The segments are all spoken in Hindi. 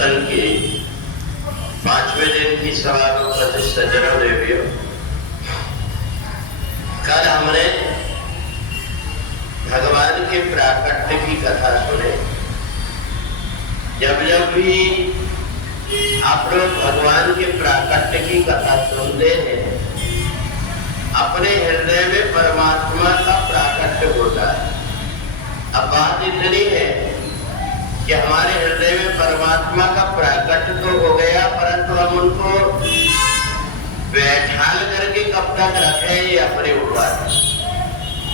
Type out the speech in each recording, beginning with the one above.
दर्शन की 5वें दिन की सभा को उपस्थित सज्जनों देवियों, कल हमने भगवान के प्राकट्य की कथा सुने। जब जब भी आप लोग भगवान के प्राकट्य की कथा सुनते हैं, अपने हृदय में परमात्मा का प्राकट्य होता है। अब बात इतनी है कि हमारे हृदय में परमात्मा का प्राकट्य तो हो गया, परंतु हम उनको बैठाल करके कब तक रखें ये अपने ऊपर।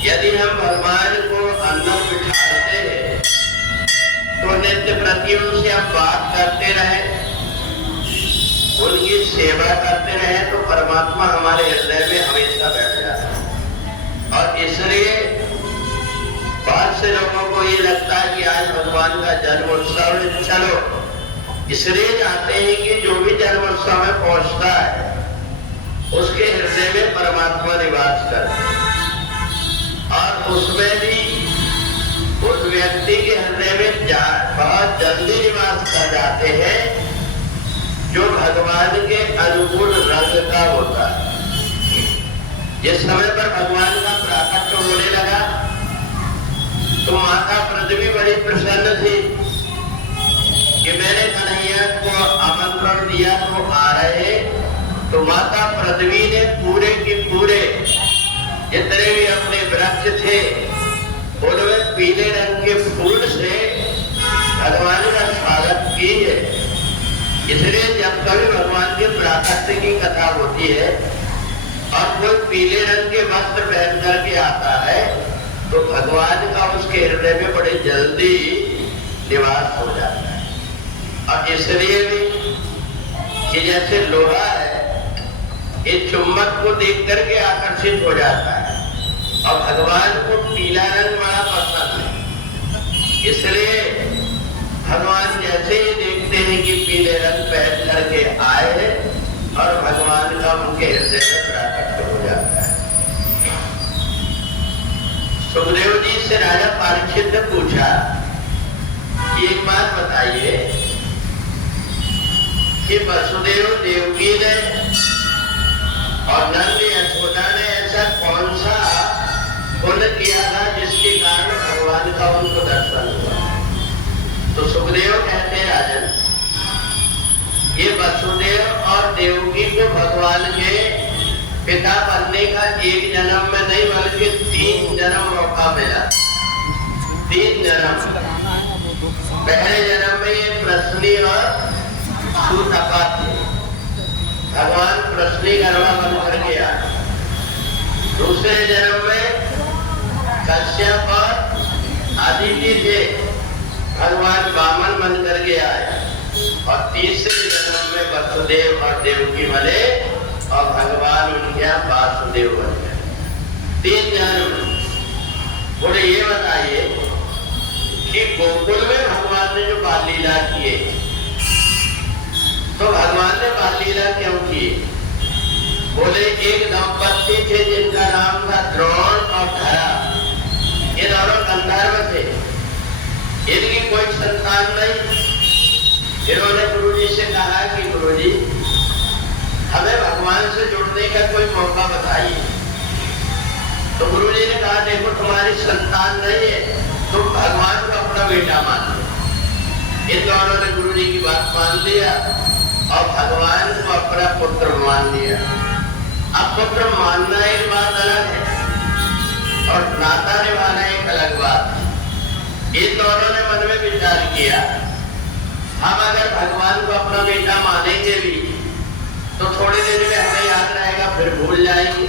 यदि हम भगवान को अंदर बिठाते हैं तो नित्य प्रति उनसे हम बात करते रहे, उनकी सेवा करते रहे, तो परमात्मा हमारे हृदय में हमेशा बैठ जाता है। और इसलिए बहुत से लोगों को ये लगता है कि आज भगवान का जन्म उत्सव, चलो इसलिए जाते हैं कि जो भी जन्म उत्सव में पहुंचता है उसके हृदय में परमात्मा निवास करते हैं, और उसमें भी उस व्यक्ति के हृदय में बहुत जल्दी निवास कर जाते हैं जो भगवान के अनुकूल रंग का होता है। जिस समय पर भगवान का प्राकट्य होने लगा तो माता पृथ्वी बड़ी प्रसन्न थी कि मैंने कन्हैया को आमंत्रण दिया तो आ रहे। तो माता पृथ्वी ने पूरे के पूरे जितने भी अपने वृक्ष थे उनमें पीले रंग के फूल से भगवान का स्वागत की है। इसलिए जब कभी भगवान के प्राकट्य की कथा होती है और कोई पीले रंग के वस्त्र पहन करके आता है तो भगवान का उसके हृदय में बड़े जल्दी निवास हो जाता है। और इसलिए भी कि जैसे लोहा है, ये चुंबक को देख करके आकर्षित हो जाता है, और भगवान को पीला रंग बड़ा पसंद है। इसलिए भगवान जैसे ही देखते हैं कि पीले रंग पहन करके आए हैं और भगवान का उनके हृदय में प्राकट्य हो जाता है। सुखदेव जी से राजा परीक्षित ने पूछा कि एक बात बताइए कि वसुदेव देवकी ने और नंद यशोदा ने ऐसा कौन सा पुण्य किया था जिसके कारण भगवान का उनको दर्शन हुआ। तो सुखदेव कहते हैं राजन, ये वसुदेव और देवकी को भगवान के पिता बनने का एक जन्म में नहीं बल्कि 3 जन्म मौका मिला। 3 जन्म। पहले जन्म में ये प्रश्नी और सूतपा थे, भगवान प्रश्नी गर्भा बनकर गया। दूसरे जन्म में कश्यप और आदिति थे, भगवान वामन बनकर के आए। और तीसरे जन्म में वसुदेव और देवकी बने और भगवान उनके वासुदेव बन गए। 3 जन्म। बोले ये बताइए कि गोकुल में भगवान ने जो बाल लीला किए, तो भगवान ने बाल लीला क्यों किए? बोले एक दंपत्ति थे जिनका नाम था द्रोण और धरा। ये दोनों गंधर्व थे, इनकी कोई संतान नहीं। इन्होंने गुरुजी से कहा कि गुरुजी हमें भगवान से जुड़ने का कोई मौका बताइए। तो गुरुजी ने कहा देखो तुम्हारी संतान नहीं है, तुम भगवान को अपना बेटा मान लो। इन दोनों ने गुरुजी की बात मान लिया और भगवान को अपना पुत्र मान लिया। अब पुत्र मानना एक बात अलग है और नाता निभाना एक अलग बात। इन दोनों ने मन में विचार किया हम अगर भगवान को अपना बेटा मानेंगे भी तो थोड़े दिन में हमें याद रहेगा, फिर भूल जाएंगे।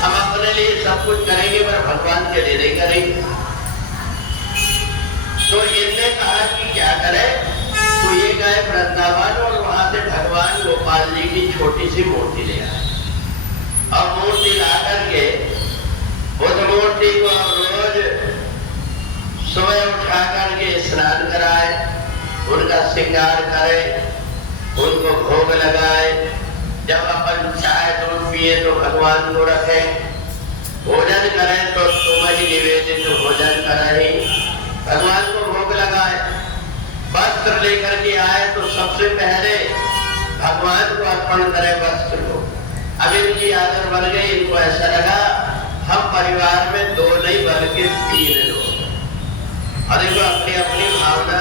हम अपने लिए सब कुछ करेंगे पर भगवान के लिए नहीं करेंगे। तो इनने कहा कि क्या करें, तो ये गए वृंदावन और वहां से भगवान गोपाल जी की छोटी सी मूर्ति ले आए। और मूर्ति ला करके उस मूर्ति को रोज सुबह उठा करके स्नान कराए, उनका श्रृंगार करे, उनको भोग लगाए। जब अपन चाय दूध पिए तो भगवान को रखे, भोजन करें तो सुबह ही निवेदित भोजन करें, भगवान को भोग लगाए। वस्त्र लेकर के आए तो सबसे पहले भगवान को अर्पण करे वस्त्र को। अब इनकी आदत बन गई, इनको ऐसा लगा हम परिवार में 2 नहीं बल्कि 3 लोग। और देखो अपनी अपनी भावना,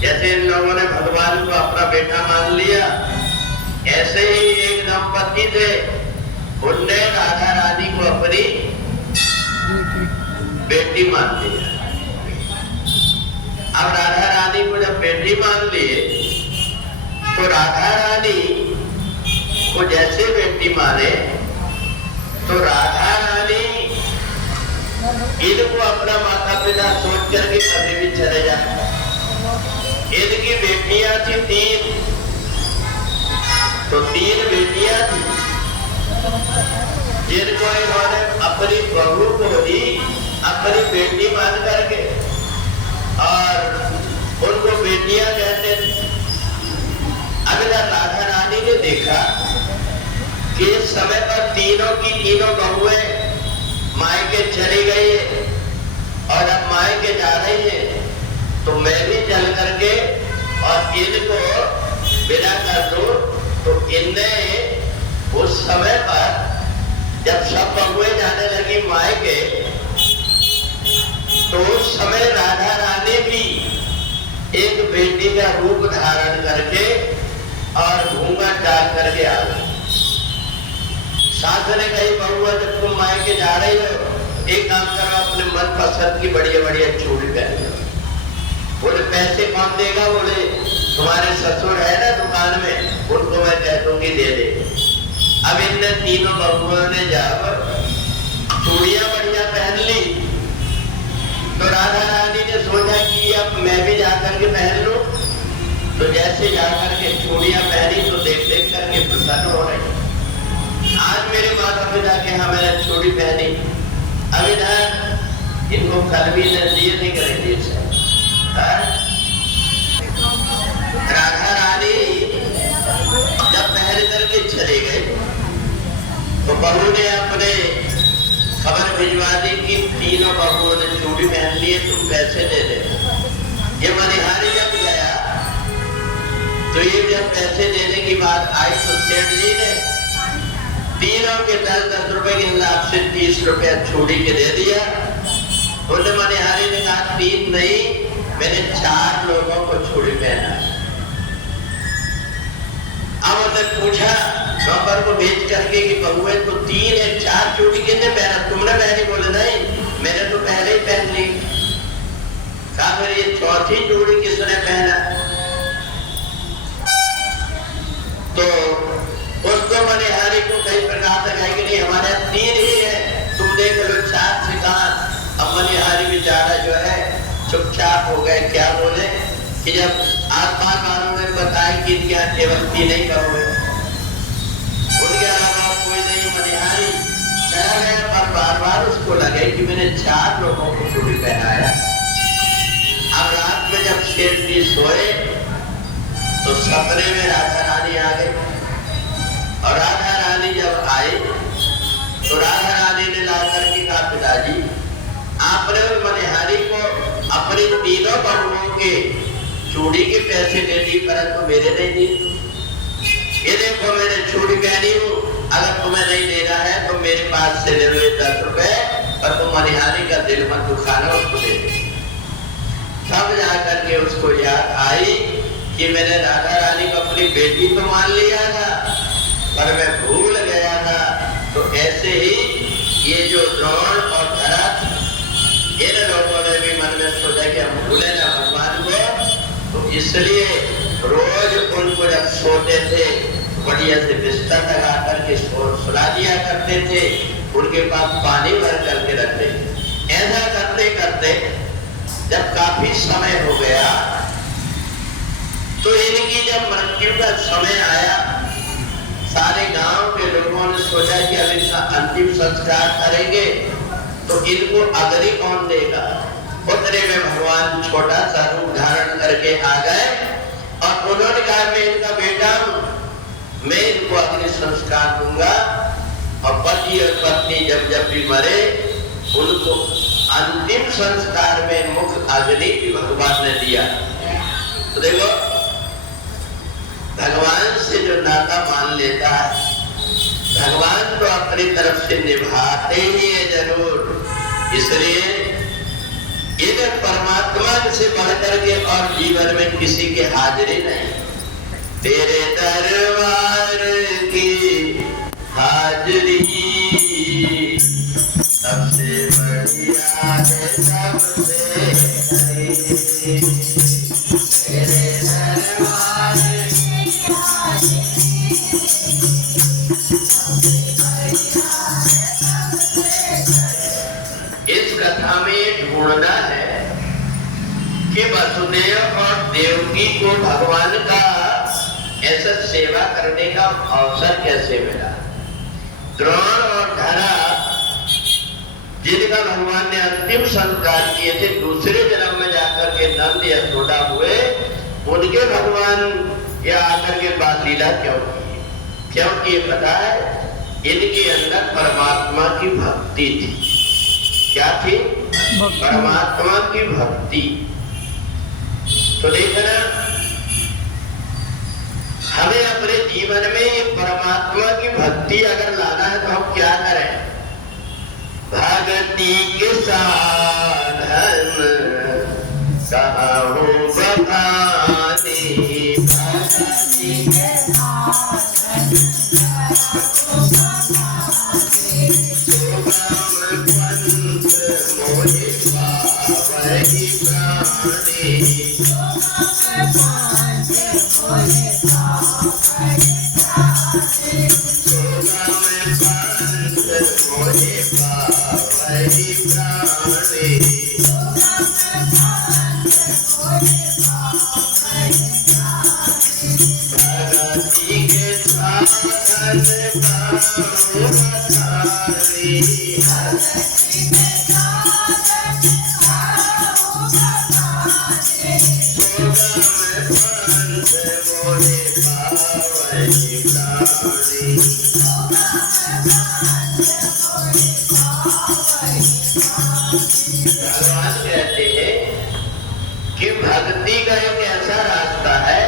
जैसे इन लोगों ने भगवान को अपना बेटा मान लिया, ऐसे ही एक दंपति थे, उनने राधा रानी को अपनी बेटी मान लिया। अब राधा रानी को जब बेटी मान लिए तो राधा रानी को जैसे बेटी माने तो राधा रानी इनको अपना माता पिता सोच करके कभी भी चले जाए। इनकी बेटियां थी 3, तो 3 बेटियां थी जिनको इन्होंने अपनी बहू को ही अपनी बेटी मान करके और उनको बेटियां कहते थे। अगला राधा रानी ने देखा कि इस समय पर तीनों की तीनों बहुएं मायके चली गई है और अब मायके जा रही है, तो मैं भी चल करके और इनको विदा कर दूं। तो इनने उस समय पर जब सब बहुएं जाने लगी मायके, तो उस समय राधा रानी भी एक बेटी का रूप धारण करके और घूंघट डाल करके आ गई। सास ने कही बहुआ जब तुम मायके जा रही हो, एक काम करो अपने मन पसंद की बढ़िया बढ़िया चूड़ी पहन लो। बोले पैसे कौन देगा? बोले तुम्हारे ससुर है ना दुकान में, उनको मैं कह दूंगी दे दे। अब इन तीनों बहुओं ने जब चूड़ियां बढ़िया पहन ली तो राधा रानी ने सोचा कि अब मैं भी जाकर के पहन लूं। तो जैसे जाकर के चूड़ियां पहनी तो देख देख करके प्रसन्न हो रही। आज मेरे माता पिता के यहाँ मैंने चूड़ी पहनी, अब इधर इनको कल भी नजदीक नहीं करेंगे। राधा रानी जब पहन करके चले गए तो बहू ने अपने खबर भिजवा दी कि तीनों बहुओं ने चूड़ी पहन लिए, तुम पैसे दे दे। ये मनिहारी जब गया तो ये जब पैसे देने की बात आई तो सेठ जी ने तीनों के 10-10 रुपए के हिसाब से 30 रुपया चूड़ी के दे दिया। उन्हें मनिहारी ने कहा 3 नहीं, मैंने 4 लोगों को चूड़ी पहना है। अब उन्होंने पूछा नौकर को भेज करके कि बहुए तो 3 है, 4 चूड़ी किसने पहना? तुमने पहनी? बोले नहीं, मैंने तो पहले ही पहन ली। कहा फिर ये 4थी चूड़ी किसने पहना? तो उसको मनिहारी को कई प्रकार से कहेंगे नहीं हमारे 3 ही है, तुम देख लो 4 से कहा। अब मनिहारी बेचारा जो है चुपचाप हो गए। क्या बोले कि जब आसमान वालों ने बताया कि क्या केवल 3 ही बहुए, उनके अलावा कोई नहीं। मनिहारी चला गया पर बार बार उसको लगे कि मैंने 4 लोगों को चूड़ी पहनाया। अब रात में जब शेर जी सोए तो सपने में राधा रानी आ गई और राधा रानी जब आई तो राधा रानी ने ला करके कहा पिताजी आपने उस मनिहारी को अपनी तीनों बहुओं के चूड़ी के पैसे दे दी परंतु मेरे नहीं दिए। ये देखो मैंने चूड़ी पहनी हूँ, अगर तुम्हें नहीं देना है तो मेरे पास से ले लो 10 रुपए, पर तुम मनिहारी का दिल मत दुखाना, उसको दे दे। तब जाकर के उसको याद आई कि मैंने राधा रानी को अपनी बेटी तो मान लिया था पर मैं भूल गया था। तो ऐसे ही ये जो द्रोण और भरत इन लोगों ने भी मन में सोचा कि हम भूले ना भगवान को, तो इसलिए रोज उनको जब सोते थे बढ़िया से बिस्तर लगा करके सुला दिया करते थे, उनके पास पानी भर करके रखते। ऐसा करते करते जब काफी समय हो गया तो इनकी जब मृत्यु का समय आया, सारे गांव के लोगों ने सोचा कि अब इनका अंतिम संस्कार करेंगे तो इनको अग्नि कौन देगा। उतने में भगवान छोटा सा रूप धारण करके आ गए और उन्होंने कहा मैं इनका बेटा हूं, मैं इनको अग्नि संस्कार दूंगा। और पति और पत्नी जब जब भी मरे उनको अंतिम संस्कार में मुख अग्नि भी भगवान ने दिया। तो देखो भगवान से जो नाता मान लेता है, भगवान तो अपनी तरफ से निभाते ही है जरूर। इसलिए इन परमात्मा से बढ़कर के और जीवन में किसी के हाजिरी नहीं। तेरे दरबार की हाजिरी सबसे बढ़िया है, सबसे तेरे दरबार की हाजिरी इस कथा में ढूंढना है कि वसुदेव और देवकी को भगवान का ऐसा सेवा करने का अवसर कैसे मिला। द्रोण और धरा जिनका भगवान ने अंतिम संस्कार किए थे, दूसरे जन्म में जाकर के नंद यशोदा हुए, उनके भगवान या आकर के बाद लीला क्यों की? क्योंकि ये पता है इनके अंदर परमात्मा की भक्ति थी। क्या थी? परमात्मा की भक्ति। तो देखना, हमें अपने जीवन में परमात्मा की भक्ति अगर लाना है तो हम क्या करें? भक्ति के साधन कहाँ हो बताने, भक्ति के भगवान कहते हैं कि भक्ति का एक ऐसा रास्ता है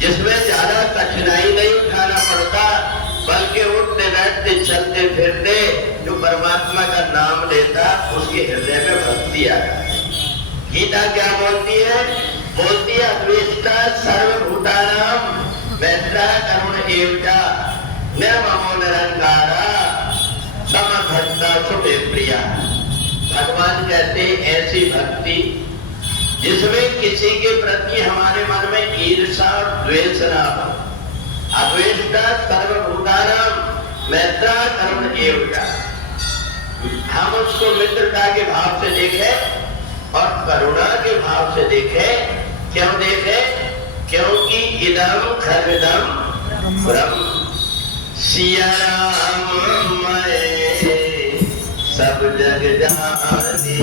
जिसमें ज्यादा कठिनाई नहीं उठाना पड़ता, बल्कि उठते बैठते चलते फिरते जो परमात्मा का नाम लेता उसके हृदय में भक्ति आ जाती। गीता क्या बोलती है? बोलती है अद्वेष्टा सर्वभूतानां मैत्रा करुण एवचा निर्ममो निरंकारा समभक्ता सुमे प्रिया। भगवान कहते हैं ऐसी भक्ति जिसमें किसी के प्रति हमारे मन में ईर्ष्या और द्वेष ना हो। अद्वेष्टा सर्वभूतानां मैत्रा करुण एवचा। हम उसको मित्रता के भाव से देखें और करुणा के भाव से देखें। क्यों देखें? क्योंकि इदम खर्विदम ब्रह्म। सिया राम मैं सब जग जानी,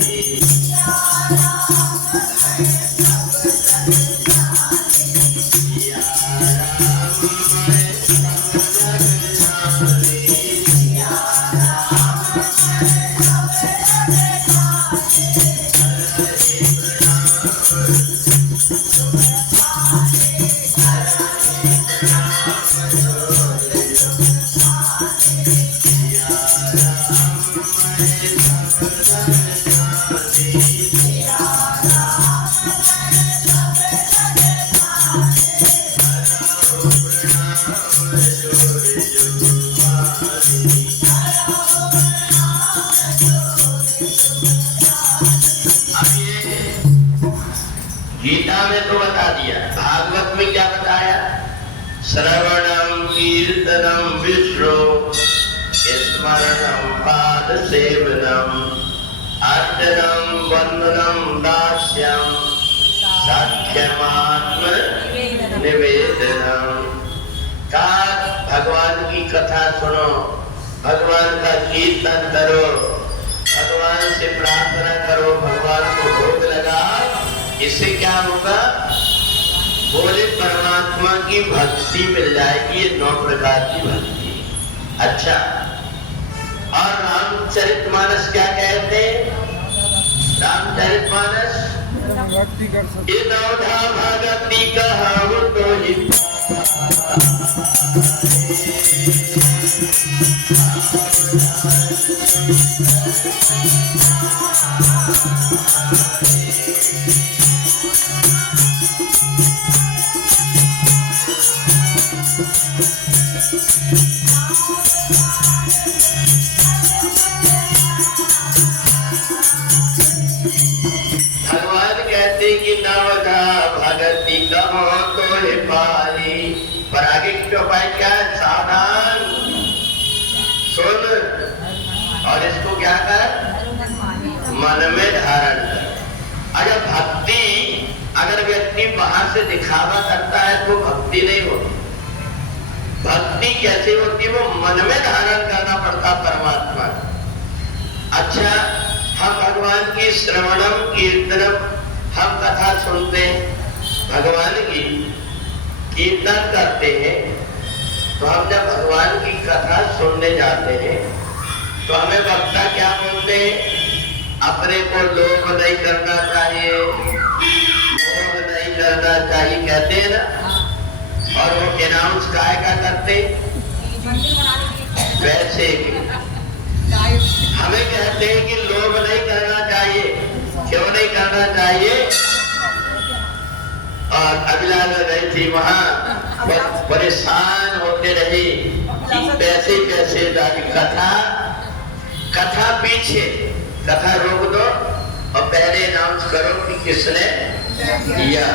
गीता में तो बता दिया, भागवत में क्या बताया? श्रवणम कीर्तनम विष्णु स्मरणम पाद सेवनम अर्चनम वंदनम दास्यम साख्यमात्म निवेदनम। का भगवान की कथा सुनो, भगवान का कीर्तन करो, भगवान से प्रार्थना करो, भगवान को भोग लगाओ। इससे क्या होगा? बोले परमात्मा की भक्ति मिल जाएगी। ये 9 प्रकार की भक्ति। अच्छा, और रामचरितमानस क्या कहते हैं? रामचरितमानस भक्ति कर सकते। ये नवधा भगति कहाऊ तो ही भगवान कहते कि नवधा भगति कहो तो हे पाली। पर आगे की चौपाई क्या है? सावधान सुन और इसको क्या कर? मन में धारण कर। अगर भक्ति अगर व्यक्ति बाहर से दिखावा करता है तो भक्ति नहीं होती। भक्ति कैसे होती? वो मन में धारण करना पड़ता परमात्मा। अच्छा, हम भगवान की श्रवणम कीर्तनम हम कथा सुनते हैं, भगवान की कीर्तन करते हैं। तो हम जब भगवान की कथा सुनने जाते हैं तो हमें वक्ता क्या बोलते हैं? अपने को लोभ नहीं करना चाहिए, मोह नहीं करना चाहिए, कहते हैं ना। और वो अनाउंस काय का करते? पैसे के। हमें कहते हैं कि लोभ नहीं करना चाहिए। क्यों नहीं करना चाहिए? और अभिलाष गई थी वहां, परेशान होते रहे कि पैसे कैसे दादी। कथा पीछे, कथा रोक दो और पहले अनाउंस करो कि किसने दिया।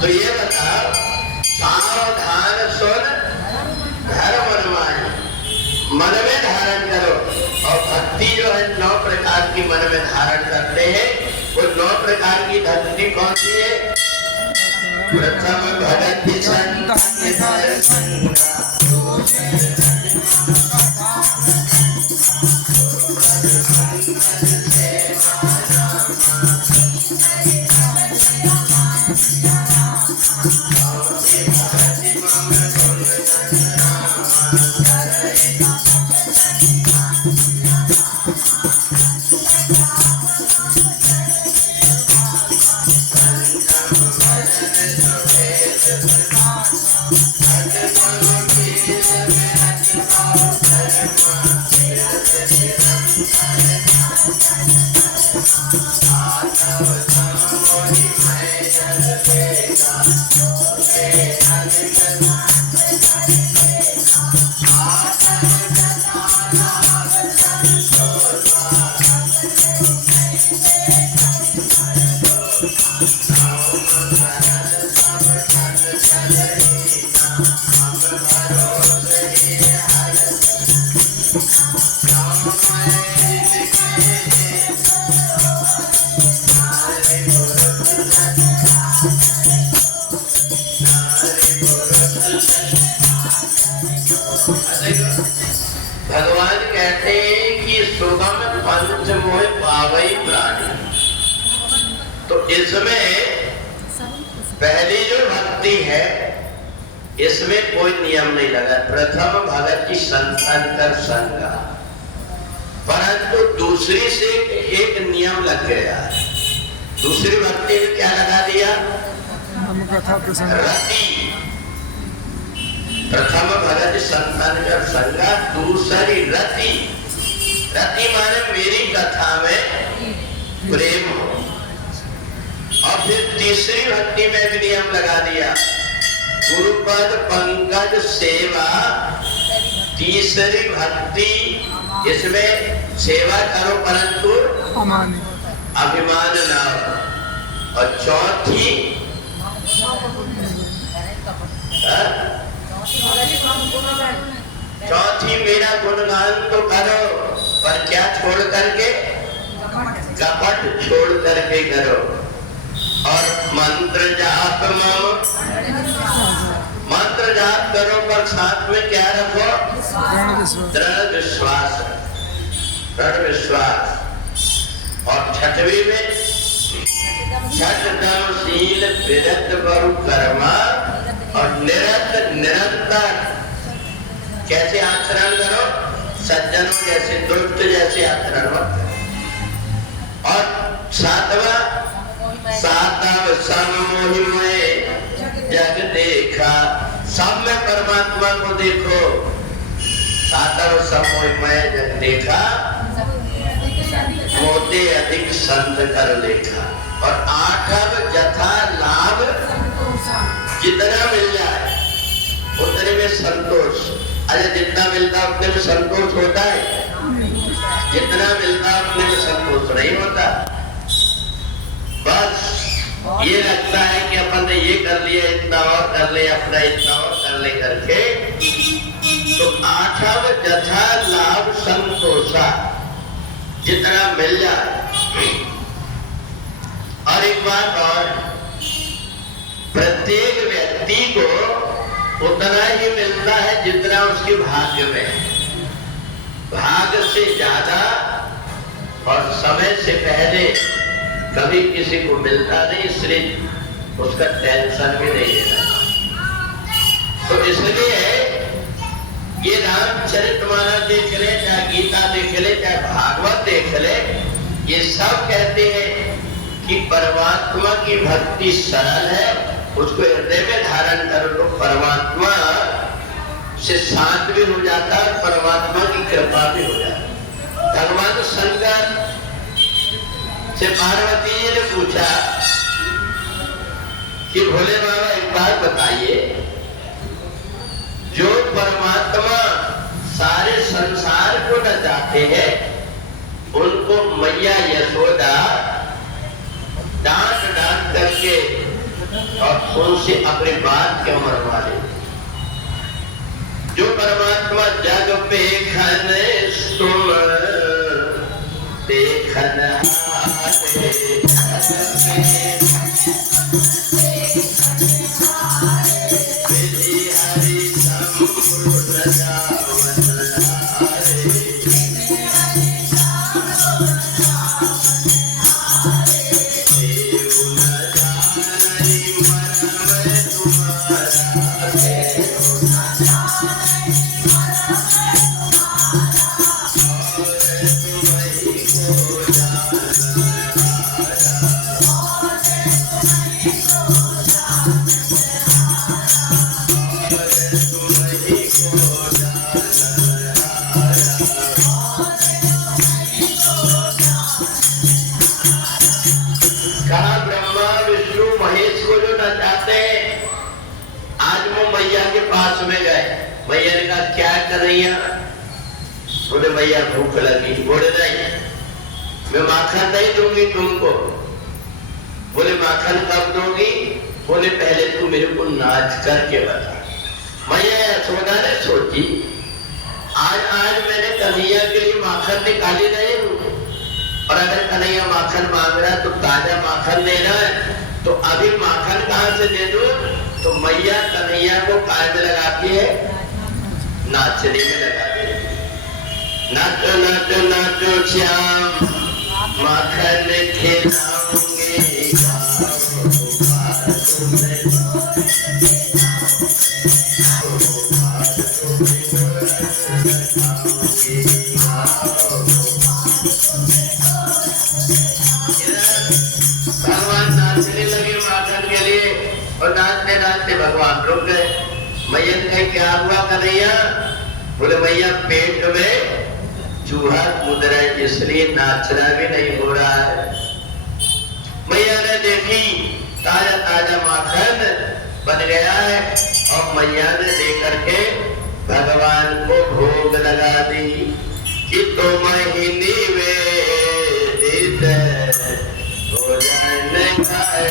तो ये बताओ, सावधान सुन धर्म मनमानी, मन में धारण करो। और भक्ति जो है 9 प्रकार की मन में धारण करते हैं। वो 9 प्रकार की भक्ति कौन सी है? प्रथम भगति भगवान कहते हैं कि सुगम पंच मोह पावई प्राणी। तो इसमें पहली जो भक्ति है इसमें कोई नियम नहीं लगा। प्रथम भगत की संतन कर संगा, परंतु दूसरी से एक नियम लग गया। दूसरी भक्ति में क्या लगा दिया? रति। प्रथम भगत संतन कर संगा, दूसरी रति। रति माने मेरी कथा में प्रेम हो। और फिर तीसरी भक्ति में भी नियम लगा दिया, गुरुपद पंकज सेवा। तीसरी भक्ति इसमें सेवा करो परंतु अभिमान ना हो। और चौथी मेरा गुणगान तो करो, पर क्या छोड़ करके? कपट छोड़ करके करो। और मंत्र जाप करो, पर साथ में क्या रखो? दृढ़ विश्वास। दृढ़ विश्वास। और छठवीं में छठ दम शील विरत बरु कर्मा। और निरंतर कैसे आचरण करो? सज्जनों जैसे, दुष्ट जैसे आचरण हो। और सातवां सातव सम मोहि मैं जग देखा, सब में परमात्मा को देखो। सातव सम मोहि मैं जग देखा, मोते अधिक संत कर लेखा। और आठव जथा लाभ, जितना मिल जाए उतने में संतोष। अरे जितना मिलता है उतने में संतोष होता है? जितना मिलता है उतने में संतोष नहीं होता। बस ये लगता है कि अपन ने ये कर लिया, इतना और कर ले, अपना इतना और कर ले करके। तो आठव जथा लाभ संतोषा, जितना मिल जाए। और एक बात और, प्रत्येक व्यक्ति को उतना ही मिलता है जितना उसके भाग्य में है। भाग्य से ज्यादा और समय से पहले कभी किसी को मिलता नहीं, इसलिए उसका टेंशन भी नहीं लेना। तो इसलिए ये रामचरितमानस देख ले, चाहे गीता देख ले, चाहे भागवत देख ले, ये सब कहते हैं कि परमात्मा की भक्ति सरल है, उसको हृदय में धारण करो तो परमात्मा से शांत भी हो जाता है, परमात्मा की कृपा भी हो जाती है। भगवान शंकर से पार्वती जी ने पूछा कि भोले बाबा एक बात बताइए, जो परमात्मा सारे संसार को न चाहते हैं, उनको मैया यशोदा डांट डांट करके और उनसे अपनी बात क्यों मनवा ले? जो परमात्मा जग पे खन सुन देखन आए, विधि हरि समुद्र जावन हारे, देव न जानी मरम तुम्हारा है। मैया ने कहा क्या कन्हैया? बोले मैया भूख लगी। बोले नहीं, मैं माखन नहीं दूंगी तुमको। बोले माखन कब दोगी? बोले पहले तू मेरे को नाच करके बता। मैया यशोदा ने सोची आज मैंने कन्हैया के लिए माखन निकाली नहीं हूँ, और अगर कन्हैया माखन मांग रहा है तो ताजा माखन दे रहा है, तो अभी माखन कहाँ से दे दूं? तो मैया कन्हैया को काय में लगाती है? नाचने में लगाती है। नाचो नाचो नाचो श्याम, माखन खिलाऊंगे, भगवान नाचने लगे माखन के लिए, और नाचते नाचते भगवान रुक गए। मैया ने कहा क्या हुआ कन्हैया? बोले मैया पेट में चूहा कूद रहा है, इसलिए नाचना भी नहीं हो रहा है। मैया ने देखी ताजा ताजा माखन बन गया है, और मैया ने लेकर के भगवान को भोग लगा दी कि तो महीने वेदित भोजन खाई।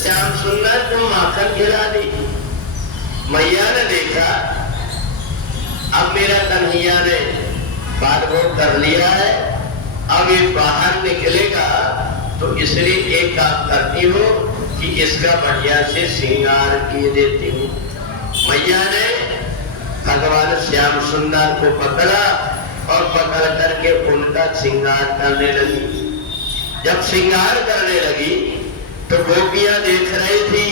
श्याम सुंदर को माखन खिला दी। मैया ने देखा अब मेरा कन्हैया ने बात भोग कर लिया है, अब ये बाहर निकलेगा, तो इसलिए एक काम करती हूँ कि इसका बढ़िया से श्रृंगार किए देती हूँ। मैया ने भगवान श्याम सुंदर को पकड़ा और पकड़ करके उनका श्रृंगार करने लगी। जब श्रृंगार करने लगी तो गोपियां देख रही थी।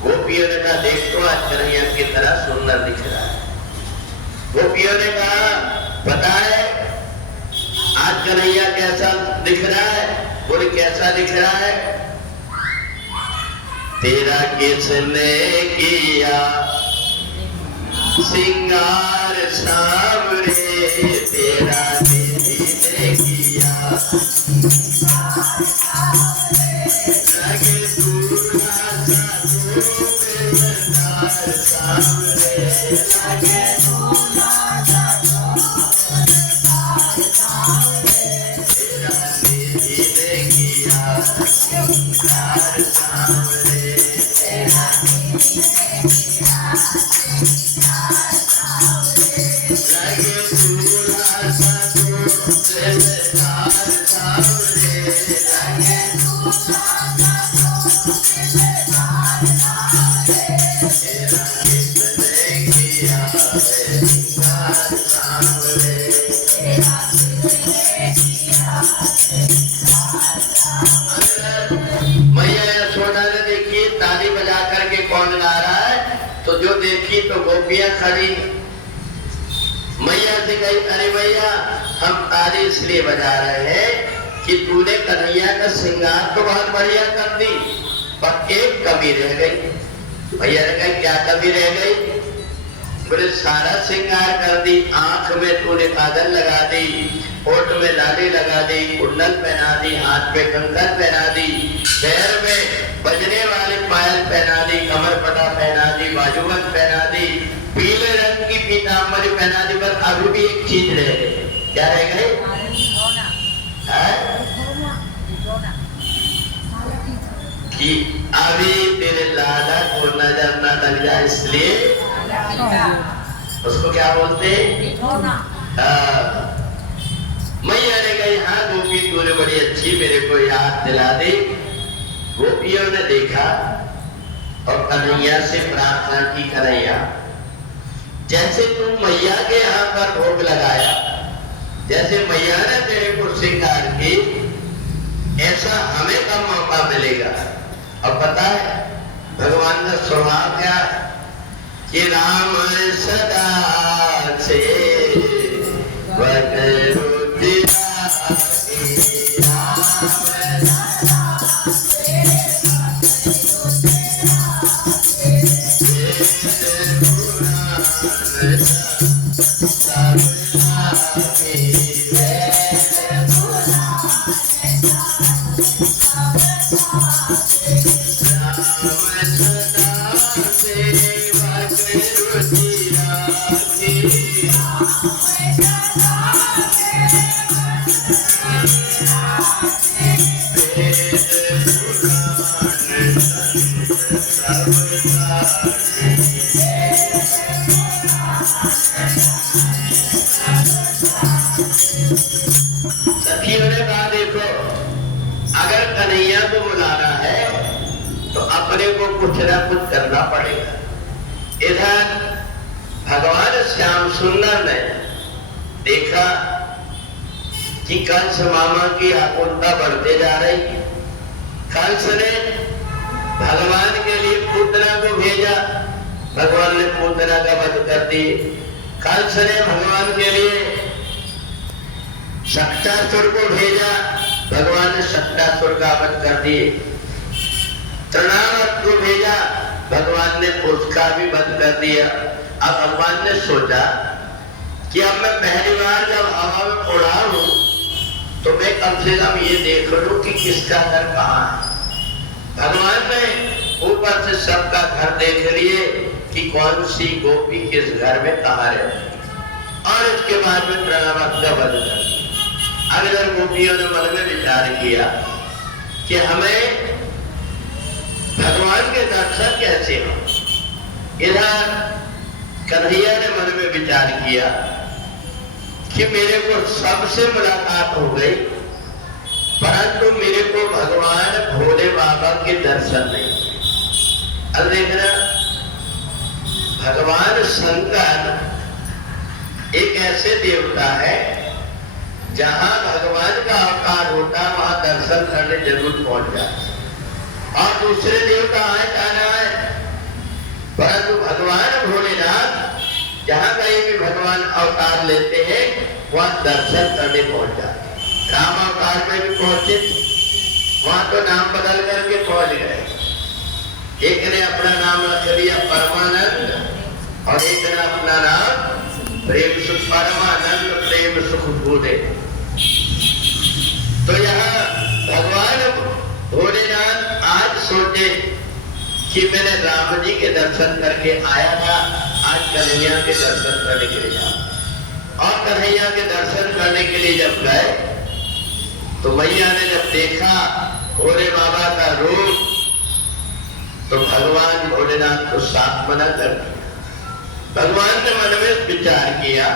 गोपियों ने कहा, देख तो आज कन्हैया की तरह सुंदर दिख रहा है। गोपियों ने कहा, पता है आज कन्हैया कैसा दिख रहा है? बोले कैसा दिख रहा है? तेरा किसने किया श्रृंगार सावरे, तेरा किसने किया लगे दूल्हा सा तू श्रृंगार सावरे, लगे दूल्हा सा तेरा किसने किया श्रृंगार सावरे, तेरा लगे दूल्हा सा तू श्रृंगार सावरे, लगे दूल्हा सा तू श्रृंगार सावरे, तेरा किसने किया श्रृंगार सावरे, तेरा किसने किया श्रृंगार सावरे। मैया यशोदा ने देखी ताली बजा करके कौन गा रहा है, तो जो देखी तो गोपियां खड़ी। मैया से कही, अरे भैया हम ताली इसलिए बजा रहे हैं कि तूने कन्हैया का श्रृंगार तो बहुत बढ़िया कर दी, पर एक कमी रह गई। भैया ने कहा, क्या कमी रह गई? बोले सारा श्रृंगार कर दी, आंख में तूने काजल लगा दी, होठ में लाली लगा दी, कुंडल पहना दी, हाथ में कंकड़ पहना दी, पैर में बजने वाले पायल पहना दी, कमर पटा पहना दी, बाजूबंद पहना दी, पीले रंग की पीतांबरी पहना दी, पर अभी भी एक चीज रह गई। क्या रह गई? कि अभी तेरे लाला को नजर न लग जाए, इसलिए उसको क्या बोलते? मैया ने कही, हाँ गोपी तूने बड़ी अच्छी मेरे को याद दिला दी। गोपियों ने देखा और कन्हैया से प्रार्थना की, कन्हैया जैसे तू मैया के यहाँ पर भोग लगाया, जैसे मैया ने तेरे को श्रृंगार की, ऐसा हमें कब मौका मिलेगा? अब पता है भगवान का स्वभाव क्या है कि राम सदा से सखियों ने कहा, देखो अगर कन्हैया को बुलाना है तो अपने को कुछ ना कुछ करना पड़ेगा। इधर भगवान श्याम सुंदर ने देखा कि कंस मामा की आकुलता बढ़ते जा रही। कंस ने भगवान के लिए पूतना को भेजा, भगवान ने पूतना का वध कर दी। कंस ने भगवान के लिए शक्टासुर को भेजा, भगवान ने शक्टासुर का वध कर दिए। तृणावर्त को भेजा, भगवान ने उसका भी वध कर दिया। अब भगवान ने सोचा कि अब मैं पहली बार जब हवा में उड़ा हूं तो मैं कम से कम ये देख लूं कि किसका घर कहाँ है। भगवान ने ऊपर से सबका घर देख लिए कि कौन सी गोपी किस घर में कहाँ रहती है, और इसके बाद में तृणावर्त का वध कर दिया। अगर गोपियों ने मन में विचार किया कि हमें भगवान के दर्शन कैसे हो, इधर कन्हैया ने मन में विचार किया कि मेरे को सबसे मुलाकात हो गई, परंतु मेरे को भगवान भोले बाबा के दर्शन नहीं। अब देखना, भगवान शंकर एक ऐसे देवता है जहां भगवान का अवतार होता है, वहां दर्शन करने जरूर पहुंच जाते, और दूसरे देवता आए जाना है, परंतु भगवान भोलेनाथ जहां कहीं भी भगवान अवतार लेते हैं वहां दर्शन करने पहुंच जाते। राम अवतार में भी पहुंचे, वहां तो नाम बदल करके पहुंच गए। एक ने अपना नाम रख लिया परमानंद और एक ने अपना नाम प्रेम सुख, परमानंद प्रेम सुख भूदे। तो यहाँ भगवान भोलेनाथ आज सोचे कि मैंने राम जी के दर्शन करके आया था, आज कन्हैया के दर्शन करने के लिए जाऊं। और कन्हैया के दर्शन करने के लिए जब गए तो मैया ने जब देखा भोले बाबा का रूप तो भगवान भोलेनाथ को साथ मना कर दिया। भगवान ने मन में विचार किया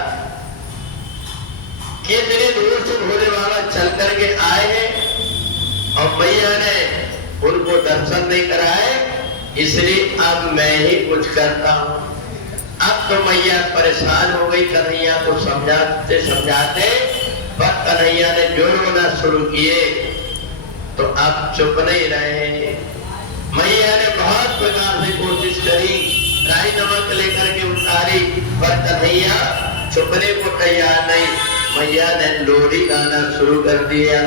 कि इतनी दूर से भोले बाबा चल करके आए हैं और मैया ने उनको दर्शन नहीं कराए, इसलिए अब मैं ही कुछ करता हूं। अब तो मैया परेशान हो गई, कन्हैया को समझाते समझाते, पर कन्हैया ने जोर रोना शुरू किए तो अब चुप नहीं रहे। मैया ने बहुत प्रकार से कोशिश करी, राई नमक लेकर के उतारी, पर कन्हैया चुपने को तैयार नहीं। मैया ने लोरी गाना शुरू कर दिया।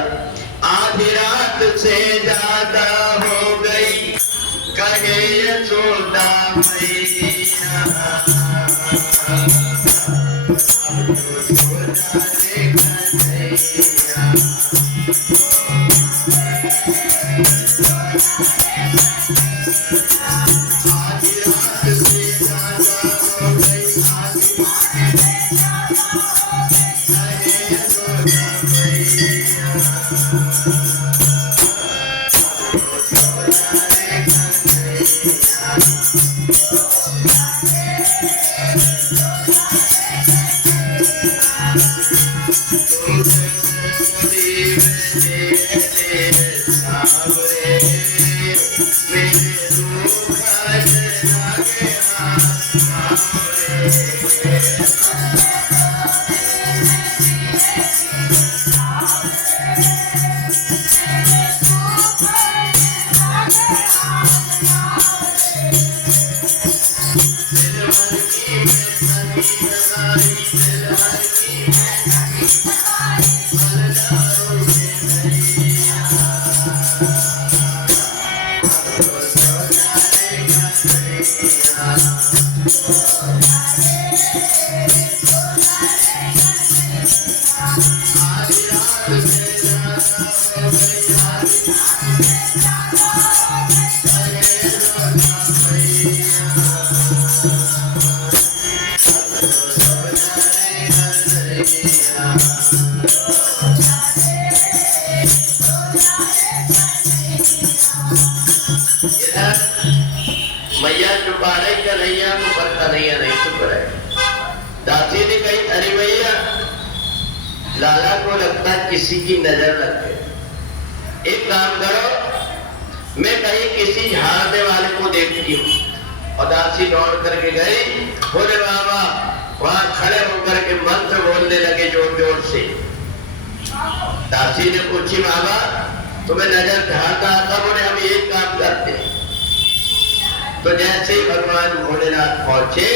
आधी रात से ज्यादा हो गई, कहे यशोदा मैया, अब तो सो जा रे कन्हैया। आधी रात से ज्यादा हो गई, कहे यशोदा मैया, मैया चुपा रही कन्हैया को, पर कन्हैया नहीं चुप रहे। दासी ने कही, अरे भैया लाला को लगता है किसी की नजर लग गई, एक काम करो, मैं कहीं किसी झाड़ने वाले को देखती हूँ। और दासी दौड़ करके गई, भोले बाबा वहां खड़े होकर के मंत्र बोलने लगे जोर जोर से। दासी ने पूछी, बाबा तुम्हें नजर झाड़ता आता? बोले हम एक काम करते हैं। तो जैसे ही भगवान भोलेनाथ पहुंचे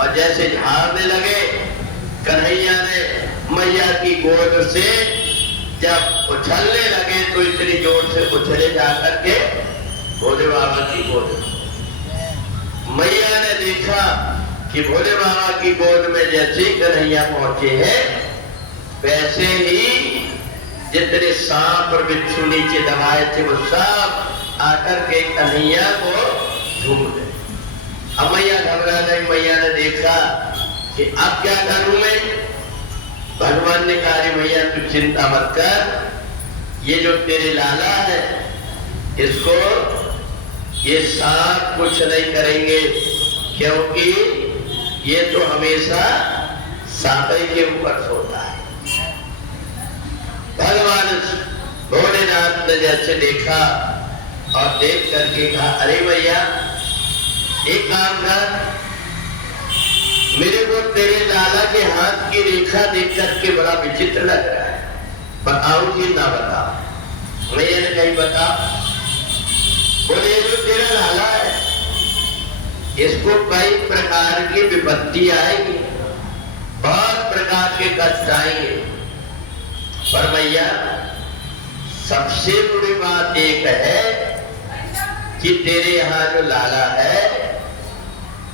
और जैसे झाड़ने लगे, कन्हैया ने मैया की गोद से जब उछलने लगे तो इतनी जोर से उछले जाकर के भोले बाबा की गोद। मैया ने देखा कि भोले बाबा की गोद में जैसे कन्हैया पहुंचे हैं, वैसे ही जितने सांप और बिच्छू नीचे दबाए थे वो सब आकर के कन्हैया को झूम गए। अब मैया घबरा गई। मैया ने देखा कि अब क्या करूं मैं? भगवान ने कहा, मैया तू चिंता मत कर, ये जो तेरे लाला है इसको ये सांप कुछ नहीं करेंगे, क्योंकि ये तो हमेशा सांप के ऊपर सोता है। भगवान भोलेनाथ ने जैसे देखा और देख करके कहा, अरे भैया एक काम कर, मेरे को तेरे लाला के हाथ की रेखा देख करके बड़ा विचित्र लग रहा है, बताओ कि ना बताओ? मैया ने कहीं बता। बोले जो तेरा लाला है इसको कई प्रकार की विपत्ति आएगी, बहुत प्रकार के कष्ट आएंगे, पर मैया सबसे बड़ी बात एक है कि तेरे यहाँ जो लाला है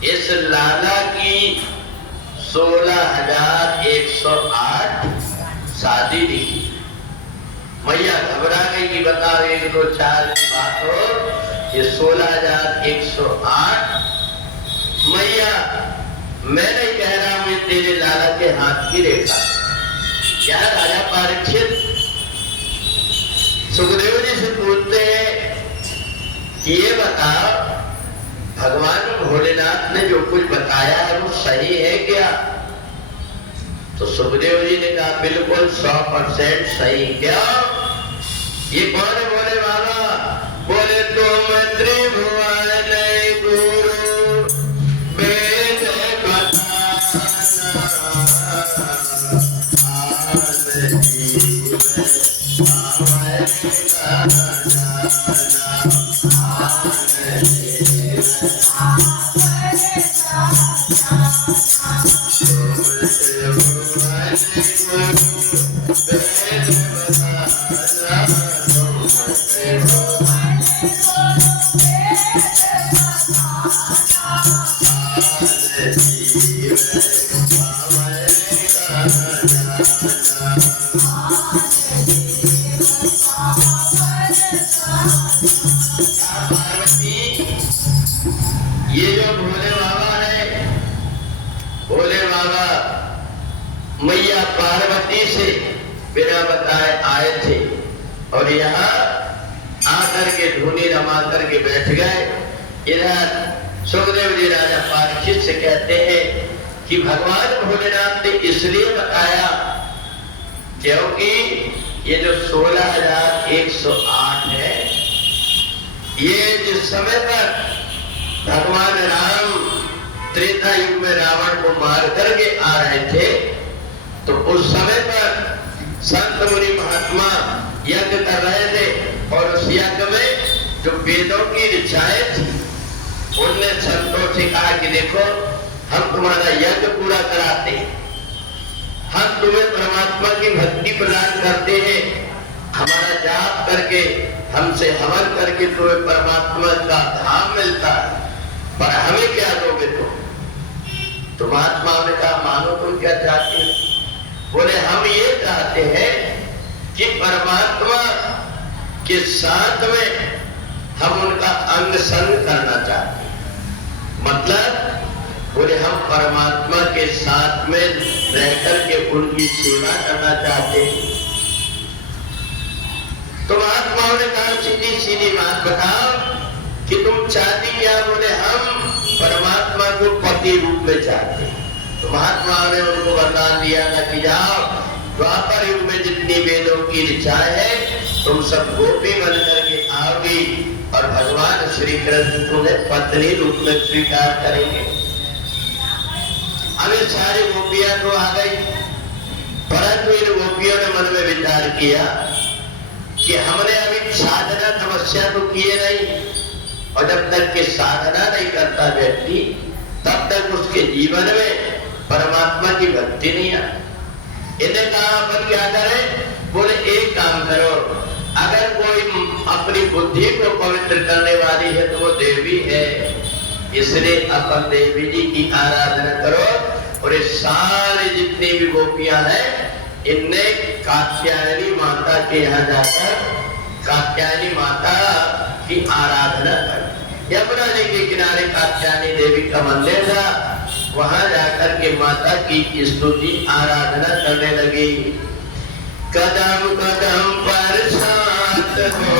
इस लाला की 16,108 शादी नहीं। मैया घबरा गई कि बताओ 1 2 4 की बात हो, ये 16,108। मैया मैं नहीं कह रहा हूं ये तेरे लाला के हाथ की रेखा। क्या राजा परीक्षित सुखदेव जी से पूछते हैं कि ये बताओ भगवान भोलेनाथ ने जो कुछ बताया है वो सही है क्या? तो सुखदेव जी ने कहा बिल्कुल 100% सही। क्या? ये कौन है? बोले बाबा, बोले तुम त्रिभुवन गुरु वेद ये जो भोले बाबा है, भोले बाबा मैया पार्वती से बिना बताए आए थे और यहाँ आकर के धुनी रमा करके बैठ गए। इधर सुखदेव जी राजा परीक्षित से कहते हैं कि भगवान भोलेनाथ ने इसलिए बताया क्योंकि ये जो 16,108 है, ये जिस समय पर भगवान राम त्रेता युग में रावण को मार करके आ रहे थे तो उस समय पर संत मुनि महात्मा यज्ञ कर रहे थे और उस यज्ञ में जो वेदों की ऋचाएं थी उनने संतों से कहा कि देखो हम तुम्हारा यज्ञ पूरा कराते हैं, हम तुम्हें परमात्मा की भक्ति प्रदान करते हैं, हमारा जाप करके हमसे हवन करके तुम्हें परमात्मा का धाम मिलता है, पर हमें क्या दोगे तो महात्मा ने कहा मानो तुम क्या चाहते हो? बोले हम ये चाहते हैं कि परमात्मा के साथ में हम उनका अंग संग करना चाहते हैं। मतलब बोले हम परमात्मा के साथ में रहकर के उनकी सेवा करना चाहते हैं। तो महात्माओं ने कहा सीधी सीधी बात बताओ कि तुम चाहती क्या? बोले हम परमात्मा को पति रूप में चाहते हैं। तो महात्मा ने उनको वरदान दिया था कि जाओ द्वापर युग में जितनी वेदों की ऋचाएं है तुम सब गोपी बन करके आओगी और भगवान श्री कृष्ण तुम्हें पत्नी रूप में स्वीकार करेंगे। अब सारी गोपियां तो आ गई, परंतु इन गोपियों ने मन में विचार किया कि हमने अभी साधना तपस्या तो किए नहीं और जब तक के साधना नहीं करता व्यक्ति तब तक उसके जीवन में परमात्मा की भक्ति नहीं आती। इन्हें कहा अपन क्या करें? बोले एक काम करो, अगर कोई अपनी बुद्धि को पवित्र करने वाली है तो वो देवी है, इसलिए अपन देवी जी की आराधना करो और ये सारी जितनी भी गोपियां हैं इनने कात्यायनी माता के यहाँ जाकर कात्यायनी माता की आराधना कर। यमुना जी के किनारे कात्यायनी देवी का मंदिर था, वहां जाकर के माता की स्तुति आराधना करने लगी। कदम कदम पर साथ हो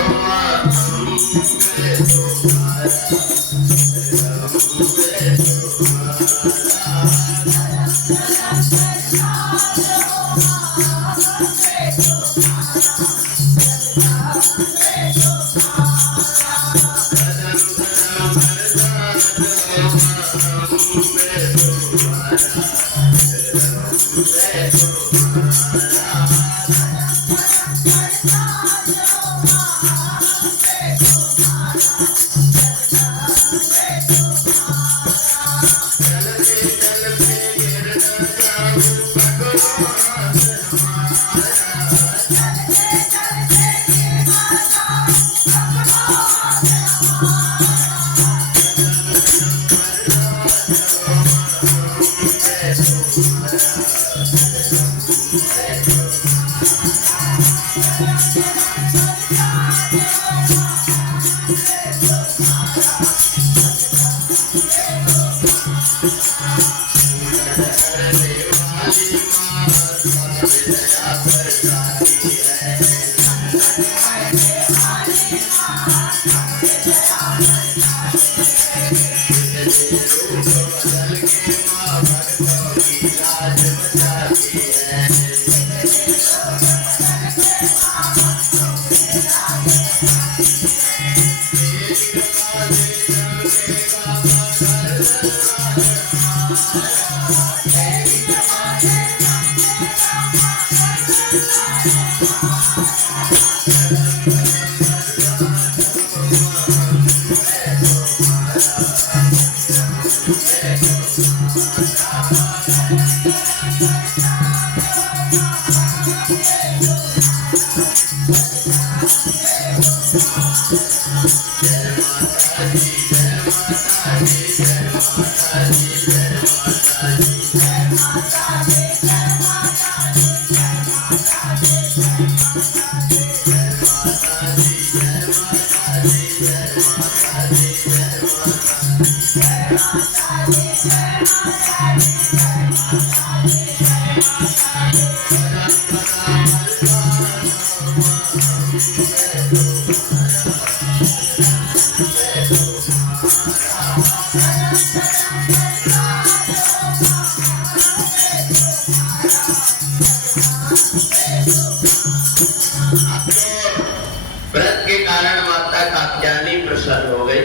व्रत के कारण माता कात्यायनी प्रसन्न हो गई।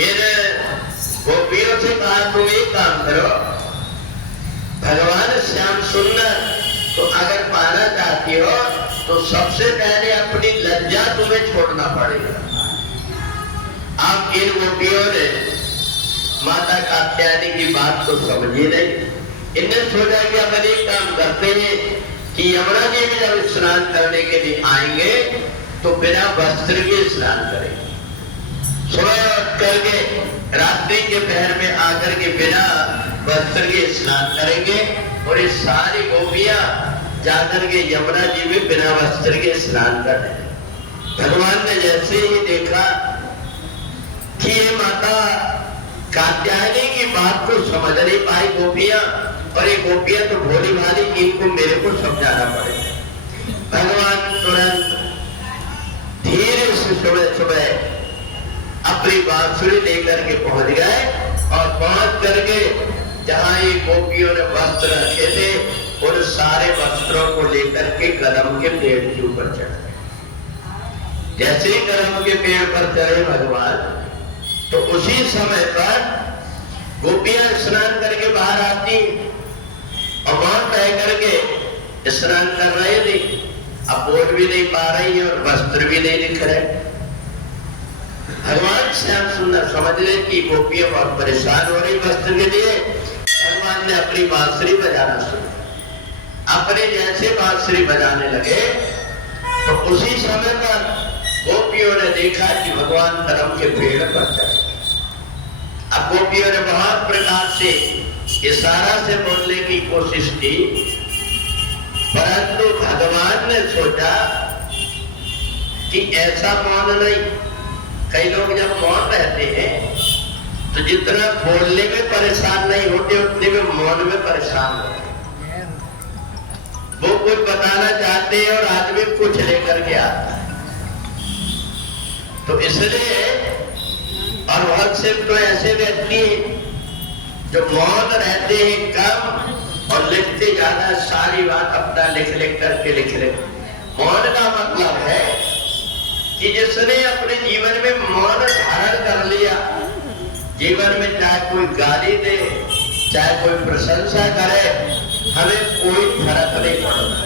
इन गोपियों से कहा तुम एक काम करो, भगवान श्याम सुंदर तो अगर पाना चाहती हो तो सबसे पहले अपनी लज्जा तुम्हें छोड़ना पड़ेगा। अब इन गोपियों ने माता कात्यायनी की बात तो समझी नहीं। इन्हें सोचा कि अपन एक काम करते हैं कि यमुना जी में जब स्नान करने के लिए आएंगे तो बिना वस्त्र के स्नान करेंगे। सुबह उठ करके रात्रि के पहर में आकर के बिना वस्त्र के स्नान करेंगे और ये सारी गोपियां जाकर के यमुना जी में बिना वस्त्र के स्नान करेंगे। भगवान ने जैसे ही देखा कि ये माता कात्यायनी की बात को समझ नहीं पाई गोपियां, और ये गोपियां तो भोली भाली, इनको मेरे को समझाना पड़ेगा। भगवान तुरंत धीरे से सुबह सुबह अपनी बांसुरी लेकर के पहुंच गए और पहुंच करके जहां ये गोपियों ने वस्त्र रखे थे उन सारे वस्त्रों को लेकर के कदम के पेड़ के ऊपर चढ़ गए। जैसे ही कदम के पेड़ पर चढ़े भगवान, तो उसी समय पर गोपियां स्नान करके बाहर आती और वहां तय करके स्नान कर रहे थे। अब बोल भी नहीं पा रही है और वस्त्र भी नहीं दिख रहे। भगवान श्याम सुंदर समझ रहे कि गोपियां बहुत परेशान हो रही वस्त्र के लिए। भगवान ने अपनी बांसुरी बजाना शुरू, अपने जैसे बांसुरी बजाने लगे तो उसी समय पर गोपियों ने देखा कि भगवान कदम के पेड़ पर चढ़े। अब गोपियों ने बहुत प्रकार से इशारा से बोलने की कोशिश की, परंतु भगवान ने सोचा कि ऐसा मौन नहीं। कई लोग जब मौन रहते हैं तो जितना बोलने में परेशान नहीं होते उतने में मौन में परेशान होते हैं। वो कुछ बताना चाहते हैं और आदमी कुछ लेकर के आता है। तो इसलिए और बहुत से तो ऐसे व्यक्ति जो मौन रहते हैं कम और लिखते ज्यादा, सारी बात अपना लिख लिख करके मौन का मतलब है कि जिसने अपने जीवन में मौन धारण कर लिया, जीवन में चाहे कोई गाली दे चाहे कोई प्रशंसा करे, हमें कोई फर्क नहीं पड़ता।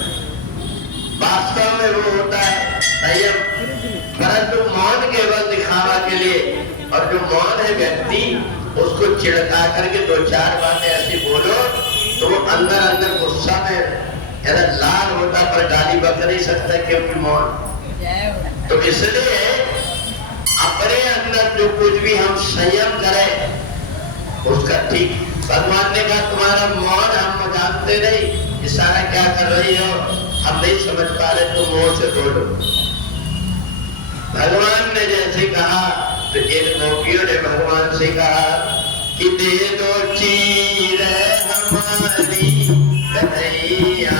वास्तव में वो होता है संयम, परंतु मौन केवल दिखावा के लिए। और जो मौन है व्यक्ति, उसको चिढ़का करके दो चार बातें ऐसी बोलो तो वो अंदर अंदर गुस्सा में लाल होता पर गाली बक नहीं सकता, क्योंकि मौन। तो इसलिए अपने अंदर जो कुछ भी हम संयम करें उसका ठीक। भगवान ने कहा तुम्हारा मौन हम जानते नहीं, इशारा क्या कर रही हो हम नहीं समझ पा रहे, तुम मुंह से बोलो। भगवान ने जैसे कहा तो इन गोपियों ने भगवान से कहा कि दे दो चीर हमारी कन्हैया,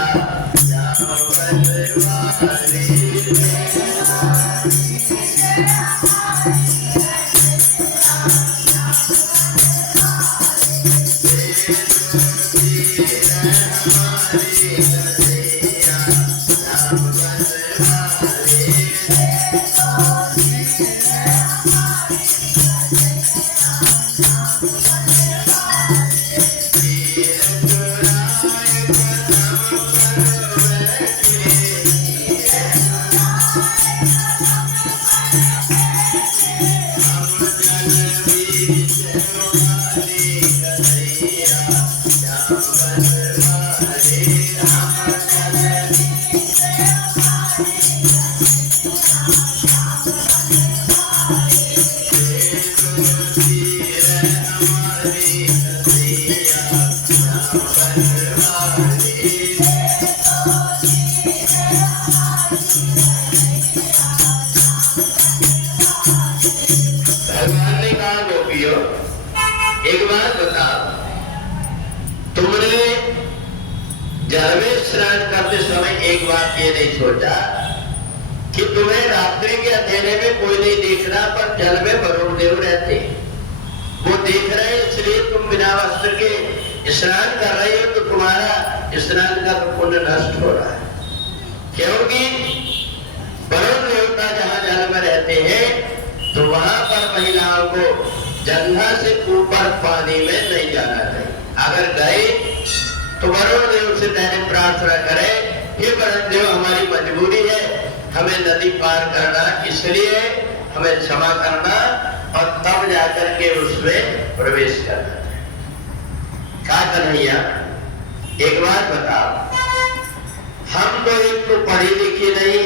एक बात बताओ, तुमने जल में स्नान करते समय एक बात ये नहीं सोचा कि तुम्हें रात्रि के अंधेरे में कोई नहीं देख रहा, पर जल में वरुण देव रहते, वो देख रहे हैं, इसलिए तुम बिना वस्त्र के स्नान कर रहे हो, तो तुम्हारा स्नान का तो पुण्य नष्ट हो रहा है। क्योंकि वरुण देवता जहाँ जल में रहते हैं, तो वहां पर महिलाओं को जंघा से ऊपर पानी में नहीं जाना चाहिए। अगर गए तो वरुण देव से पहले प्रार्थना करें, हे वरुण देव, हमारी मजबूरी है, हमें नदी पार करना, इसलिए हमें क्षमा करना, और तब जाकर के उसमें प्रवेश करना चाहिए। क्या कन्हैया, एक बात बताओ, हम तो एक तो पढ़ी लिखी नहीं,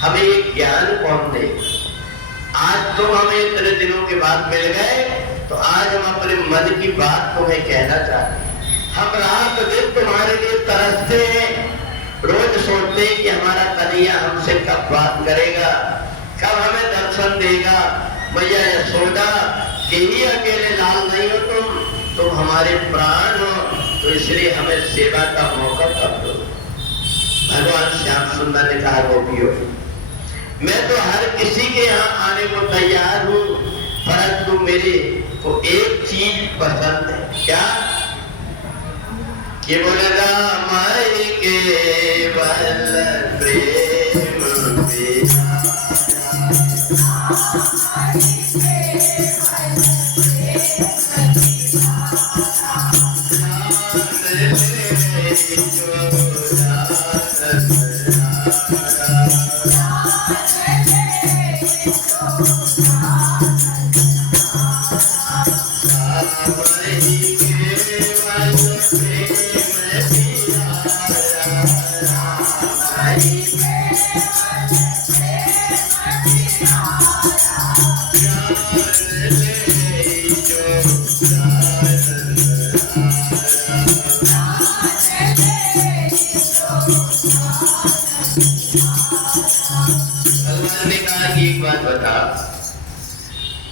हमें एक ज्ञान कौन दे? आज तुम हमें इतने दिनों के बाद मिल गए, तो आज हम अपने मन की बात तुम्हें कहना चाहते हैं। हम रात दिन तुम्हारे लिए तरसते हैं, रोज सोचते हैं कि हमारा कन्हैया हमसे कब बात करेगा, कब हमें दर्शन देगा। मैया यशोदा के ही अकेले लाल नहीं हो तुम हमारे प्राण हो, तो इसलिए हमें सेवा का मौका कब दो। भगवान श्याम सुंदर ने कहा, गोपियों, मैं तो हर किसी के यहाँ आने को तैयार हूँ, परंतु मेरे को एक चीज पसंद है। क्या? कि बोले रामायण के बल प्रेम में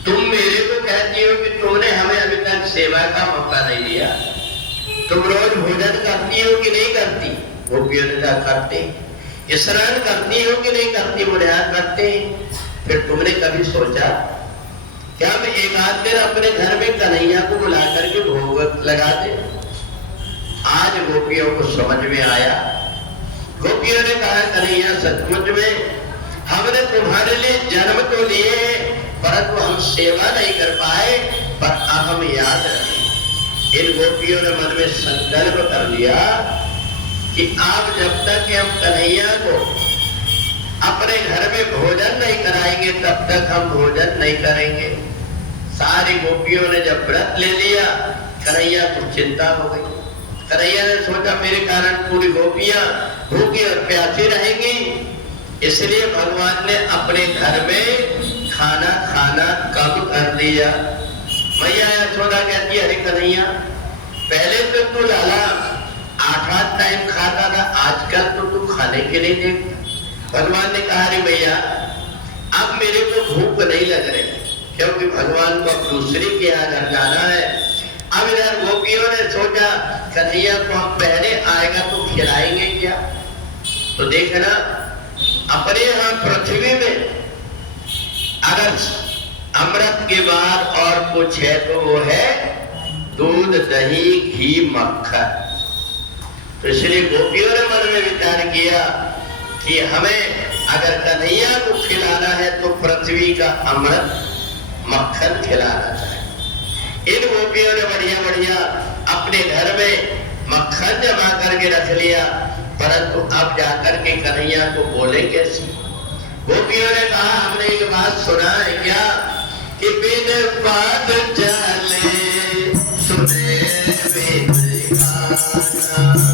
तुम मेरे को कहती हो कि तुमने हमें अभी तक सेवा का मौका नहीं दिया। तुम रोज भोजन करती हो कि नहीं करती? गोपियों ने कहा करते। स्नान करती हो कि नहीं करती? बोले हाँ करते। फिर तुमने कभी सोचा क्या मैं एक आध दिन अपने घर में कन्हैया को बुला करके भोग लगा दे? आज गोपियों को समझ में आया। गोपियों ने कहा, कन्हैया सचमुच में हमने तुम्हारे लिए जन्म तो लिए, परंतु हम सेवा नहीं कर पाए, पर अब हम याद रखें। इन गोपियों ने मन में संकल्प कर लिया कि अब जब तक हम कन्हैया को अपने घर में भोजन नहीं कराएंगे, तब तक हम भोजन नहीं करेंगे। सारी गोपियों ने जब व्रत ले लिया, कन्हैया को चिंता हो गई। कन्हैया ने सोचा मेरे कारण पूरी गोपियां भूखी और प्यासी रहेंगी, इसलिए भगवान ने अपने घर में खाना खाना कम कर दिया। मैया यशोदा कहती, अरे कन्हैया, पहले तो तू लाला 8-8 टाइम खाता था, आजकल तो तू खाने के लिए देखता। भगवान ने कहा, अरे मैया, अब मेरे को भूख नहीं लग रही, क्योंकि भगवान को अब दूसरे के यहाँ घर जाना है। अब इधर गोपियों ने सोचा कन्हैया को हम पहले आएगा तो खिलाएंगे क्या? तो देखना, अपने यहाँ पृथ्वी में अगर अमृत के बाद और कुछ है तो वो है दूध, दही, घी, मक्खन। तो इसलिए गोपियों ने मन में विचार किया कि हमें अगर कन्हैया को खिलाना है तो पृथ्वी का अमृत मक्खन खिलाना चाहिए। इन गोपियों ने बढ़िया बढ़िया अपने घर में मक्खन जमा करके रख लिया, परंतु अब जाकर के कन्हैया को बोले कैसे? गोपियों ने कहा हमने एक बात सुना है क्या कि बिन पात चले सुने बिन गाना।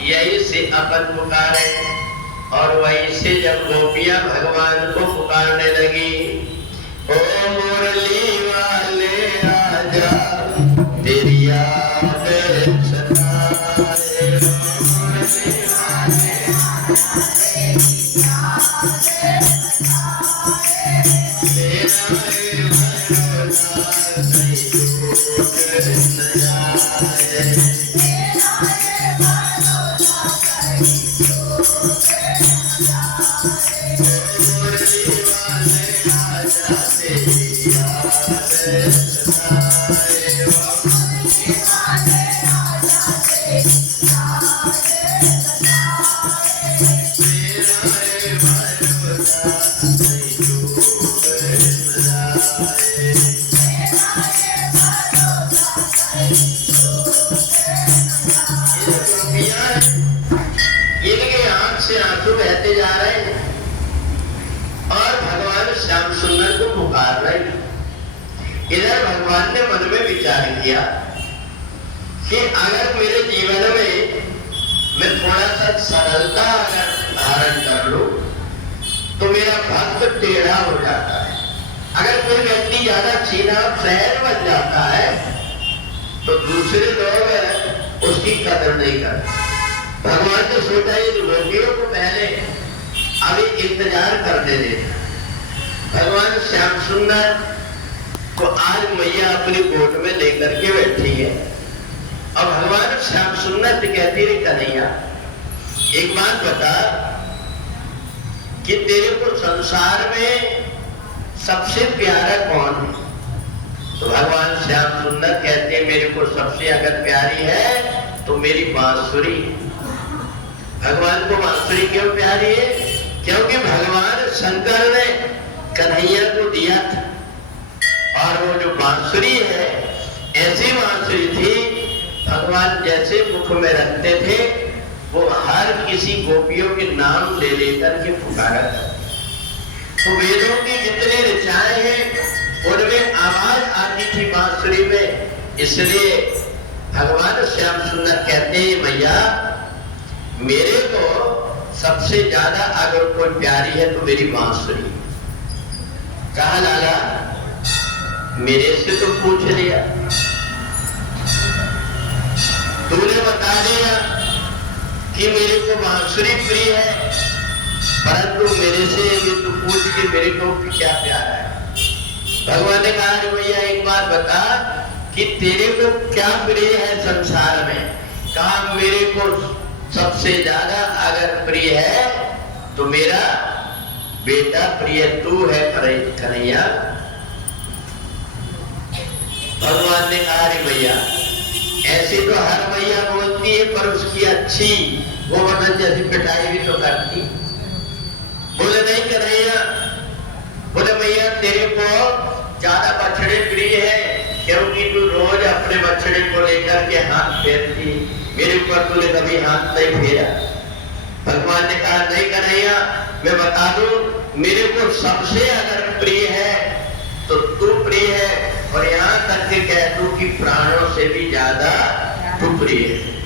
यही से अपन पुकारे, और वही से जब गोपियां भगवान को पुकारने लगी, ओ मुरली वाले आजा तेरी याद सताए, मुरली वाले इधर भगवान ने मन में विचार किया कि अगर मेरे जीवन में मैं थोड़ा सा सरलता अगर धारण कर लूं तो मेरा भक्त टेढ़ा हो जाता है। अगर कोई व्यक्ति ज्यादा सीधा सहज बन जाता है तो दूसरे लोग उसकी कदर नहीं करते। भगवान ने सोचा ये गोपियों को पहले अभी इंतजार करने देना। भगवान श्याम सुंदर को आज मैया अपनी गोद में लेकर के बैठी है, और भगवान श्याम सुंदर से कहती है कन्हैया एक बात बता कि तेरे को संसार में सबसे प्यारा कौन है? तो भगवान श्याम सुंदर कहते हैं मेरे को सबसे अगर प्यारी है तो मेरी बांसुरी। भगवान को बांसुरी क्यों प्यारी है? क्योंकि भगवान शंकर ने कन्हैया को दिया था, और वो जो बांसुरी है ऐसी बांसुरी थी भगवान जैसे मुख में रखते थे वो हर किसी गोपियों के नाम ले लेकर के पुकारा था। तो वेदों की जितनी ऋचाएं हैं उनमें आवाज आती थी बांसुरी में, इसलिए भगवान श्याम सुंदर कहते हैं मैया मेरे को सबसे ज्यादा अगर कोई प्यारी है तो मेरी बांसुरी। कहा लाला मेरे से तो पूछ लिया, तूने बता दिया कि मेरे को बांसुरी प्रिय है, परंतु मेरे से भी तू पूछ कि मेरे को क्या प्यारा है। भगवान ने कहा भैया एक बात बता कि तेरे को क्या प्रिय है संसार में? कहा मेरे को सबसे ज्यादा अगर प्रिय है तो मेरा बेटा प्रिय तू है कन्हैया। भगवान ने कहा रे भैया ऐसे तो हर मैया बोलती है पर उसकी अच्छी गोवर्धन जैसी पिटाई भी तो करती। बोले नहीं कन्हैया, बोले भैया तेरे को ज्यादा बछड़े प्रिय है क्योंकि तू रोज अपने बछड़े को लेकर के हाथ फेरती, मेरे ऊपर तूने कभी हाथ नहीं फेरा। भगवान ने कहा नहीं कन्हैया मैं बता दूं मेरे को सबसे अगर प्रिय है तो तू प्रिय है, और यहाँ तक के कह दूं कि प्राणों से भी ज्यादा तू प्रिय है।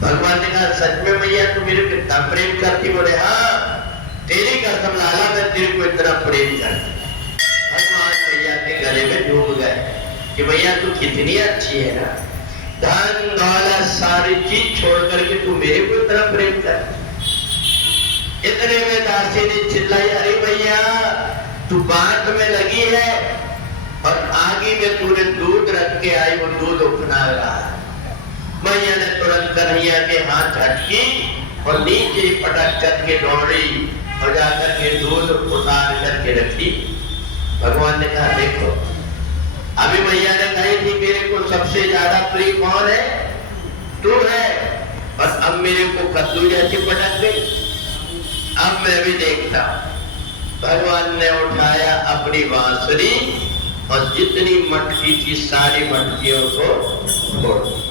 भगवान ने कहा सच में मैया तू मेरे को इतना प्रेम करती? बोले हाँ, तेरी कसम लाला मैं तेरे को इतना प्रेम करती। भगवान मैया के गले में डूब गए कि मैया तू कितनी अच्छी है ना, धन दौलत सारी चीज छोड़ करके तू मेरे को इतना प्रेम कर। इतने में दासी ने चिल्लाई, अरे भैया तू बात में लगी है और आगे में तूने दूध रख के आई, वो दूध उफना रहा है। मैया ने तुरंत कन्हैया के हाथ झटकी और नीचे पटक करके दौड़ी और जाकर के दूध उतार करके रखी। भगवान ने कहा देखो, अभी मैया ने कही थी मेरे को सबसे ज्यादा प्रिय कौन है? तू है, बस अब मेरे को कद्दू जैसी पटक गई। अब मैं भी देखता। भगवान ने उठाया अपनी बांसुरी और जितनी मटकी थी सारी मटकियों को फोड़ दिया।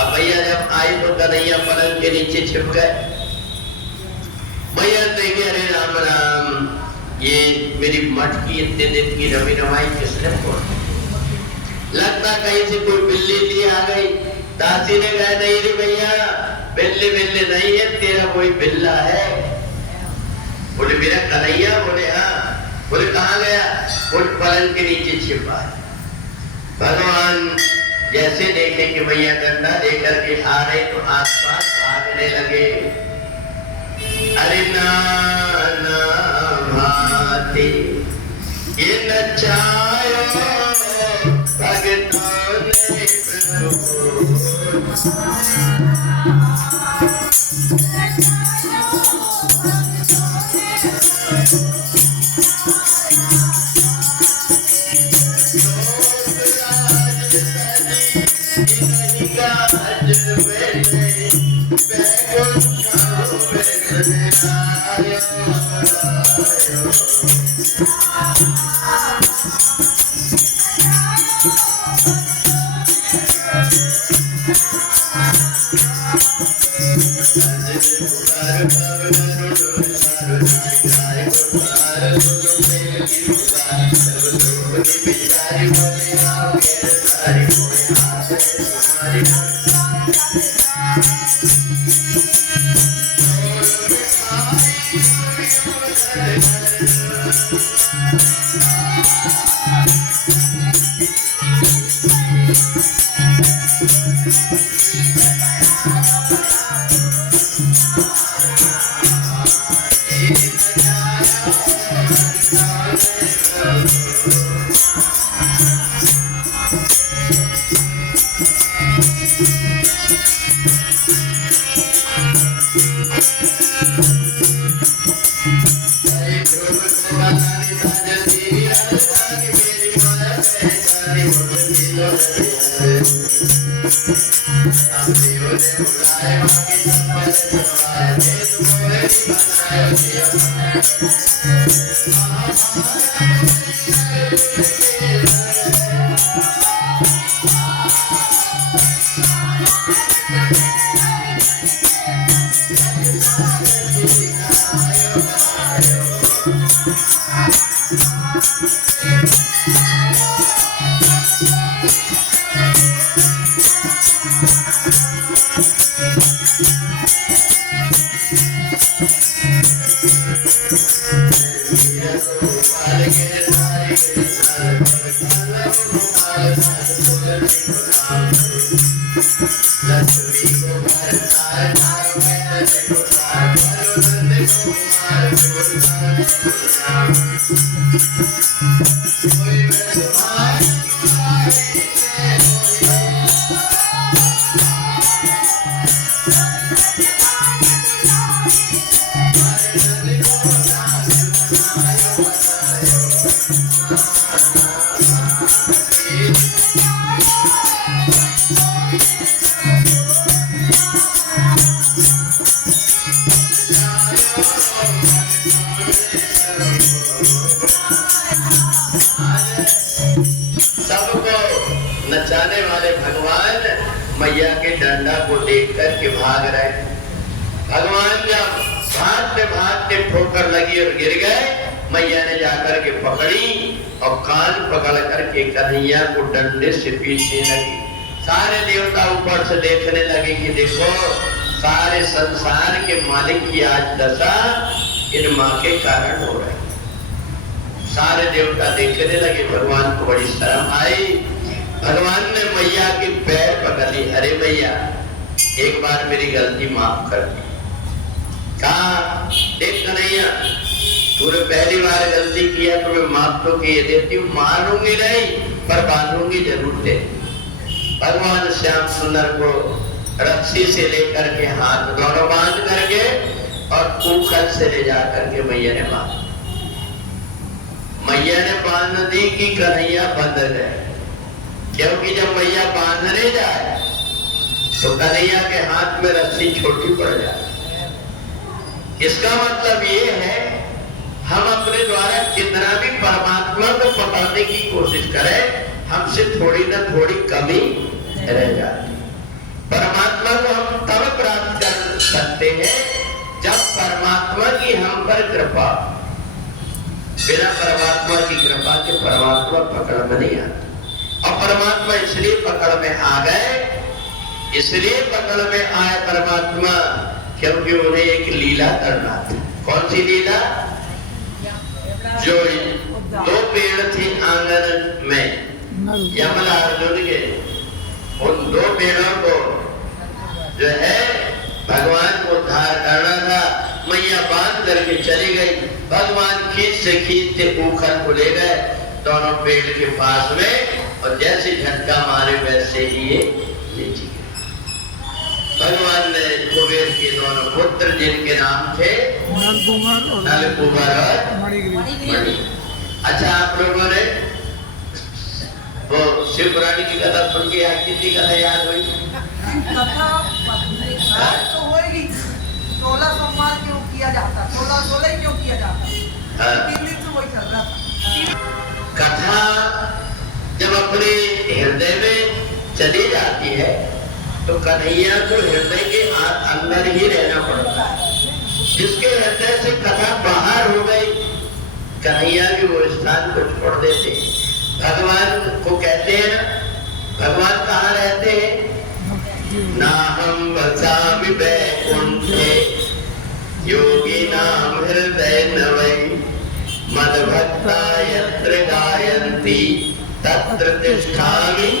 अब भैया जब आई तो कन्हैया पलंग के नीचे छिप गए। भैया देखे, अरे राम राम, ये मेरी मटकी इतने दिन की रमी रमाई किसने फोड़ दी? लगता कहीं से कोई बिल्ली ली आ गई। दासी ने कहा नहीं रे भैया, बिल्ली बिल्ली नहीं है, तेरा कोई बिल्ला है। बोले मेरा कन्हैया? बोले हाँ। बोले कहाँ गया? बोले पलंग के नीचे छिपा है। भगवान जैसे देखे कि भैया डंडा लेकर के आ रहे तो आसपास भागने लगे। अरे नाना भाती ये नचायो भगतों ने प्रभु। नचाने वाले भगवान मैया के डंडा को देख कर के भाग रहे। भगवान जब भागते ठोकर लगी और गिर गए। मैया ने जाकर के पकड़ी और कान पकड़ करके कन्हैया को डंडे से पीटने लगी। सारे देवता ऊपर से देखने लगे कि देखो सारे संसार के मालिक की आज दशा इन माँ के कारण हो रही। सारे देवता देखने लगे, भगवान को बड़ी शर्म आई। भगवान ने मैया की पैर पकड़ ली, अरे मैया एक बार मेरी गलती माफ कर दी। कहा देख कन्हैया तूने पहली बार गलती किया तो मैं माफ तो किए देती हूँ, मारूंगी नहीं पर बांधूंगी जरूर दे। भगवान श्याम सुंदर को रस्सी से लेकर के हाथ दोनों बांध करके और कुकर से ले जा करके मैया ने बांध दी कि कन्हैया बंध गए। क्योंकि जब मैया बांधने जाए तो कन्हैया के हाथ में रस्सी छोटी पड़ जाए। इसका मतलब ये है हम अपने द्वारा कितना भी परमात्मा को पकड़ने की कोशिश करें, हमसे थोड़ी ना थोड़ी कमी रह जाती। परमात्मा को हम तब प्राप्त कर सकते हैं जब परमात्मा की हम पर कृपा। बिना परमात्मा की कृपा के परमात्मा पकड़ में नहीं आती। और परमात्मा इसलिए पकड़ में आ गए, इसलिए पकड़ में आए परमात्मा क्योंकि उन्हें एक लीला करना था। कौन सी लीला? जो दो पेड़ थे आंगन में यमला अर्जुन के, उन दो पेड़ों को जो है भगवान को उद्धार करना था। मैया बांध करके चली गई। भगवान खींचते ऊखर को ले गए दोनों पेड़ के पास में और जैसे झटका मारे वैसे ही ये नीचे गिरे। भगवान ने कुबेर के दोनों पुत्र जिनके नाम थे नलकुबर और मणि। अच्छा आप लोगों ने वो शिव पुराणी की कथा सुन के कितनी कथा याद हुई? तो होगी 16 सोमवार क्यों किया जाता, 16 क्यों किया जाता, 3 दिन से वही चल रहा था। कथा जब अपने हृदय में चली जाती है तो कन्हैया को हृदय के अंदर ही रहना पड़ता है। जिसके हृदय से कथा बाहर हो गई कन्हैया भी वो स्थान को छोड़ देते। भगवान को कहते हैं ना, भगवान कहाँ रहते हैं? नाहं वसामि वैकुंठे योगिनां हृदय नवै मद्भक्ता यत्र गायन्ति तत्र तिष्ठामि।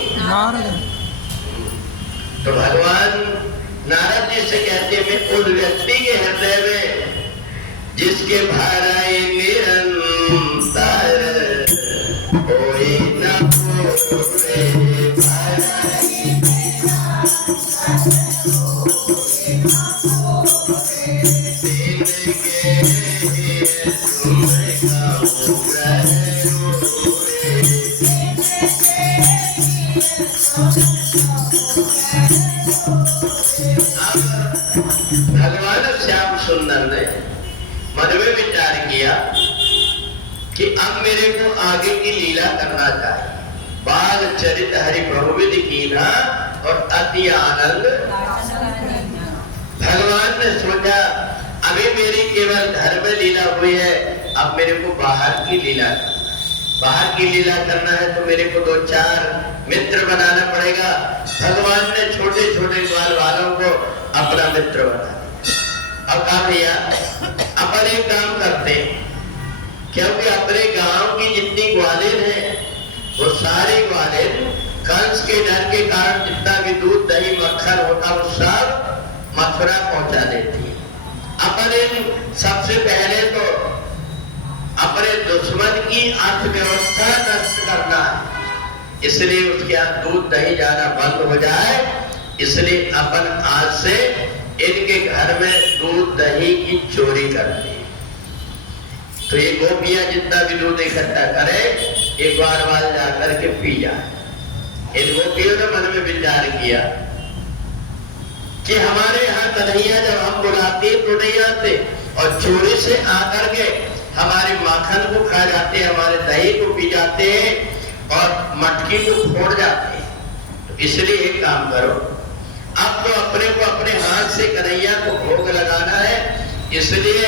तो भगवान नारद जी से कहते हैं मैं उस व्यक्ति के हृदय में जिसके भराए निरंतर कोई न पूरे भगवान श्याम सुंदर ने मन में विचार किया कि अब मेरे को आगे की लीला करना चाहिए। बाल चरित हरि बहुविध कीना और अति आनंद। भगवान ने सोचा अभी मेरी केवल घर में लीला हुई है, अब मेरे को बाहर की लीला करना है तो मेरे को 2-4 मित्र बनाना पड़ेगा। भगवान ने छोटे छोटे ग्वाल वालों को अपना मित्र बना। अब कहा भैया अपन एक काम करते हैं, क्योंकि अपने गांव की जितनी ग्वालें हैं वो सारी ग्वालें कंस के डर के कारण जितना भी दूध दही मक्खन होता वो सब मथुरा पहुंचा देती है। अपन सबसे पहले तो अपने दुश्मन की अर्थव्यवस्था नष्ट करना है, इसलिए उसके यहाँ दूध दही जाना बंद हो जाए। इसलिए अपन आज से इनके घर में दूध दही की चोरी करते हैं। तो ये गोपियां जितना भी दूध इकट्ठा करे एक बार जाकर के पी जाए। इन गोपियों ने मन में विचार किया कि हमारे यहाँ कन्हैया जब हम बुलाते तो नहीं आते और चोरी से आकर के हमारे माखन को खा जाते हैं, हमारे दही को पी जाते हैं और मटकी को फोड़ जाते हैं। तो इसलिए एक काम करो, अब तो अपने को अपने हाथ से कन्हैया को भोग लगाना है, इसलिए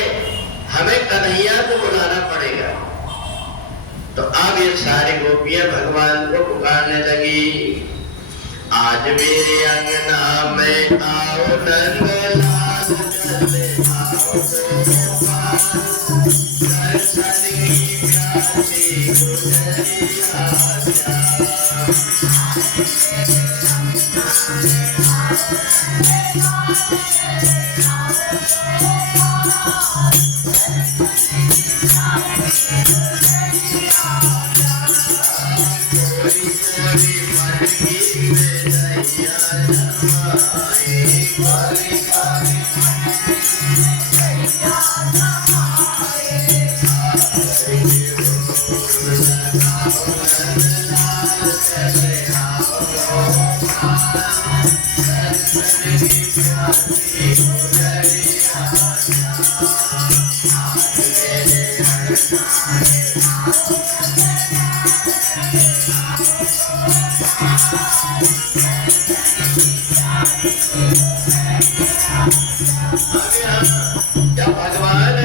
हमें कन्हैया को बुलाना पड़ेगा। तो अब ये सारी गोपियां भगवान को पुकारने लगी, आज मेरे अंगना में आओ नंदलाल, चले आओ दर्शन की प्यासी गुजरिया जब भगवान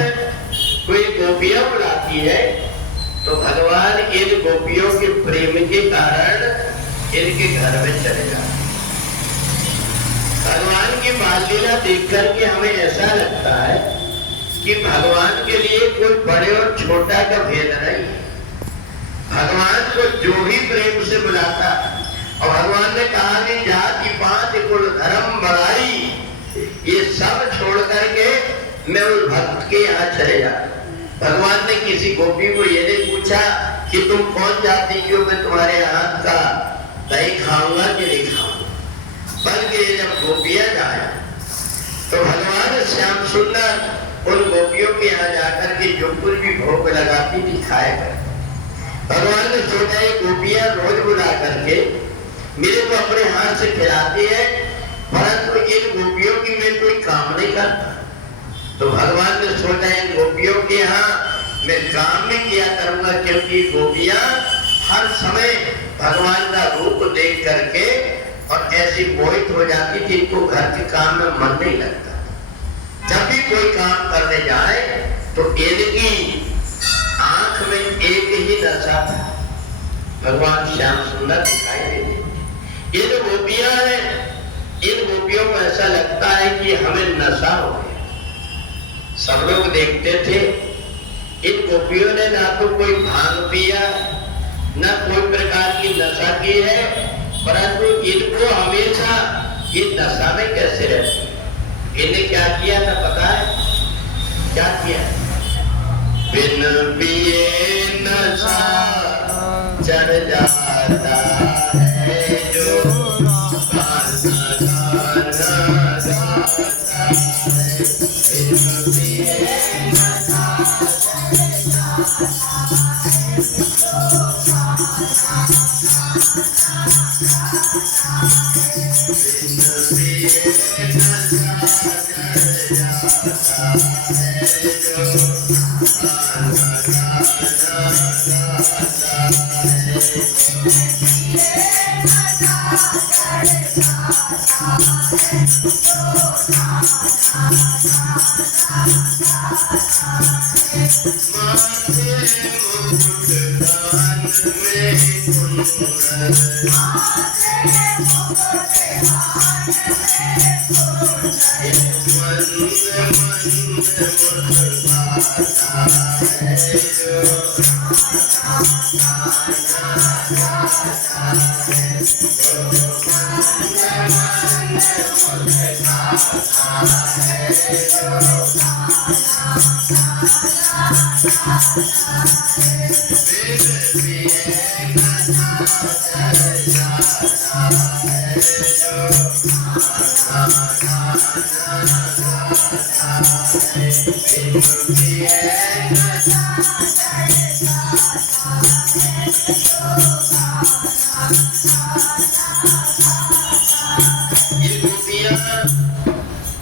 कोई गोपियां बुलाती है तो भगवान इन गोपियों के प्रेम के कारण इनके घर में चले जाते। भगवान की बाल लीला देख करके हमें ऐसा लगता है कि भगवान के लिए कोई बड़े और छोटा का भेद नहीं। भगवान को जो भी प्रेम से बुलाता, और भगवान ने कहा कि जाति पात कुल धर्म बड़ाई ये सब छोड़ करके मैं उस भक्त के यहाँ चले जाता। भगवान ने किसी गोपी को ये नहीं पूछा कि तुम कौन जाति की हो, मैं तुम्हारे हाथ का दही खाऊंगा कि नहीं खाऊंगा। बल्कि जब गोपियां जाए तो भगवान श्याम सुंदर उन गोपियों के यहाँ जाकर के जो कुछ भी भोग लगाती थी खाया कर। भगवान ने सोचा ये गोपियां रोज बुला करके मेरे को अपने हाथ से खिलाती है, परंतु इन गोपियों की मैं कोई काम नहीं करता। तो भगवान ने सोचा इन गोपियों के यहाँ मैं काम नहीं किया करूंगा, क्योंकि गोपियां हर समय भगवान का रूप देख करके और ऐसी मोहित हो जाती थी, इनको घर के काम में मन नहीं लगता। जब भी कोई काम करने जाए तो इनकी आंख में एक ही नशा था, भगवान श्याम सुंदर दिखाई देते। इन गोपियां हैं, इन गोपियों को ऐसा लगता है कि हमें नशा हो गया। सब लोग देखते थे इन गोपियों ने ना तो कोई भांग पिया, ना कोई प्रकार की नशा की है, परंतु इनको हमेशा ये नशा में कैसे रहती। इन्हें क्या किया था पता है? क्या किया? बिन पिए नशा चढ़ जाता है जो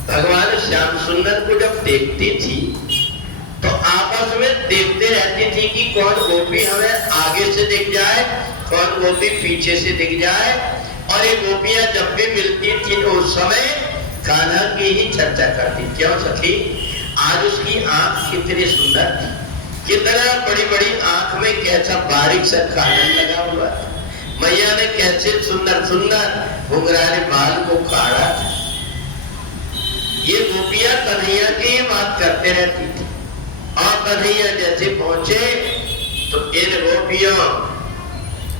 भगवान श्याम सुंदर को जब देखती थी तो आपस में देखते रहती थी कि कौन गोपी हमें आगे से दिख जाए, कौन गोपी पीछे से दिख जाए। और ये गोपियां जब भी मिलती थी तो उस समय कान्हा की ही चर्चा करती। क्यों सखी? आज उसकी आंख कितनी सुंदर थी, कितना बड़ी बड़ी आंख में कैसा बारीक सा काजल लगा हुआ था। मैया ने कैसे सुंदर सुंदर घुंघराले बाल को काढ़ा था। ये गोपियां कन्हैया की बात करते रहती थी और कन्हैया जैसे पहुंचे तो इन गोपियों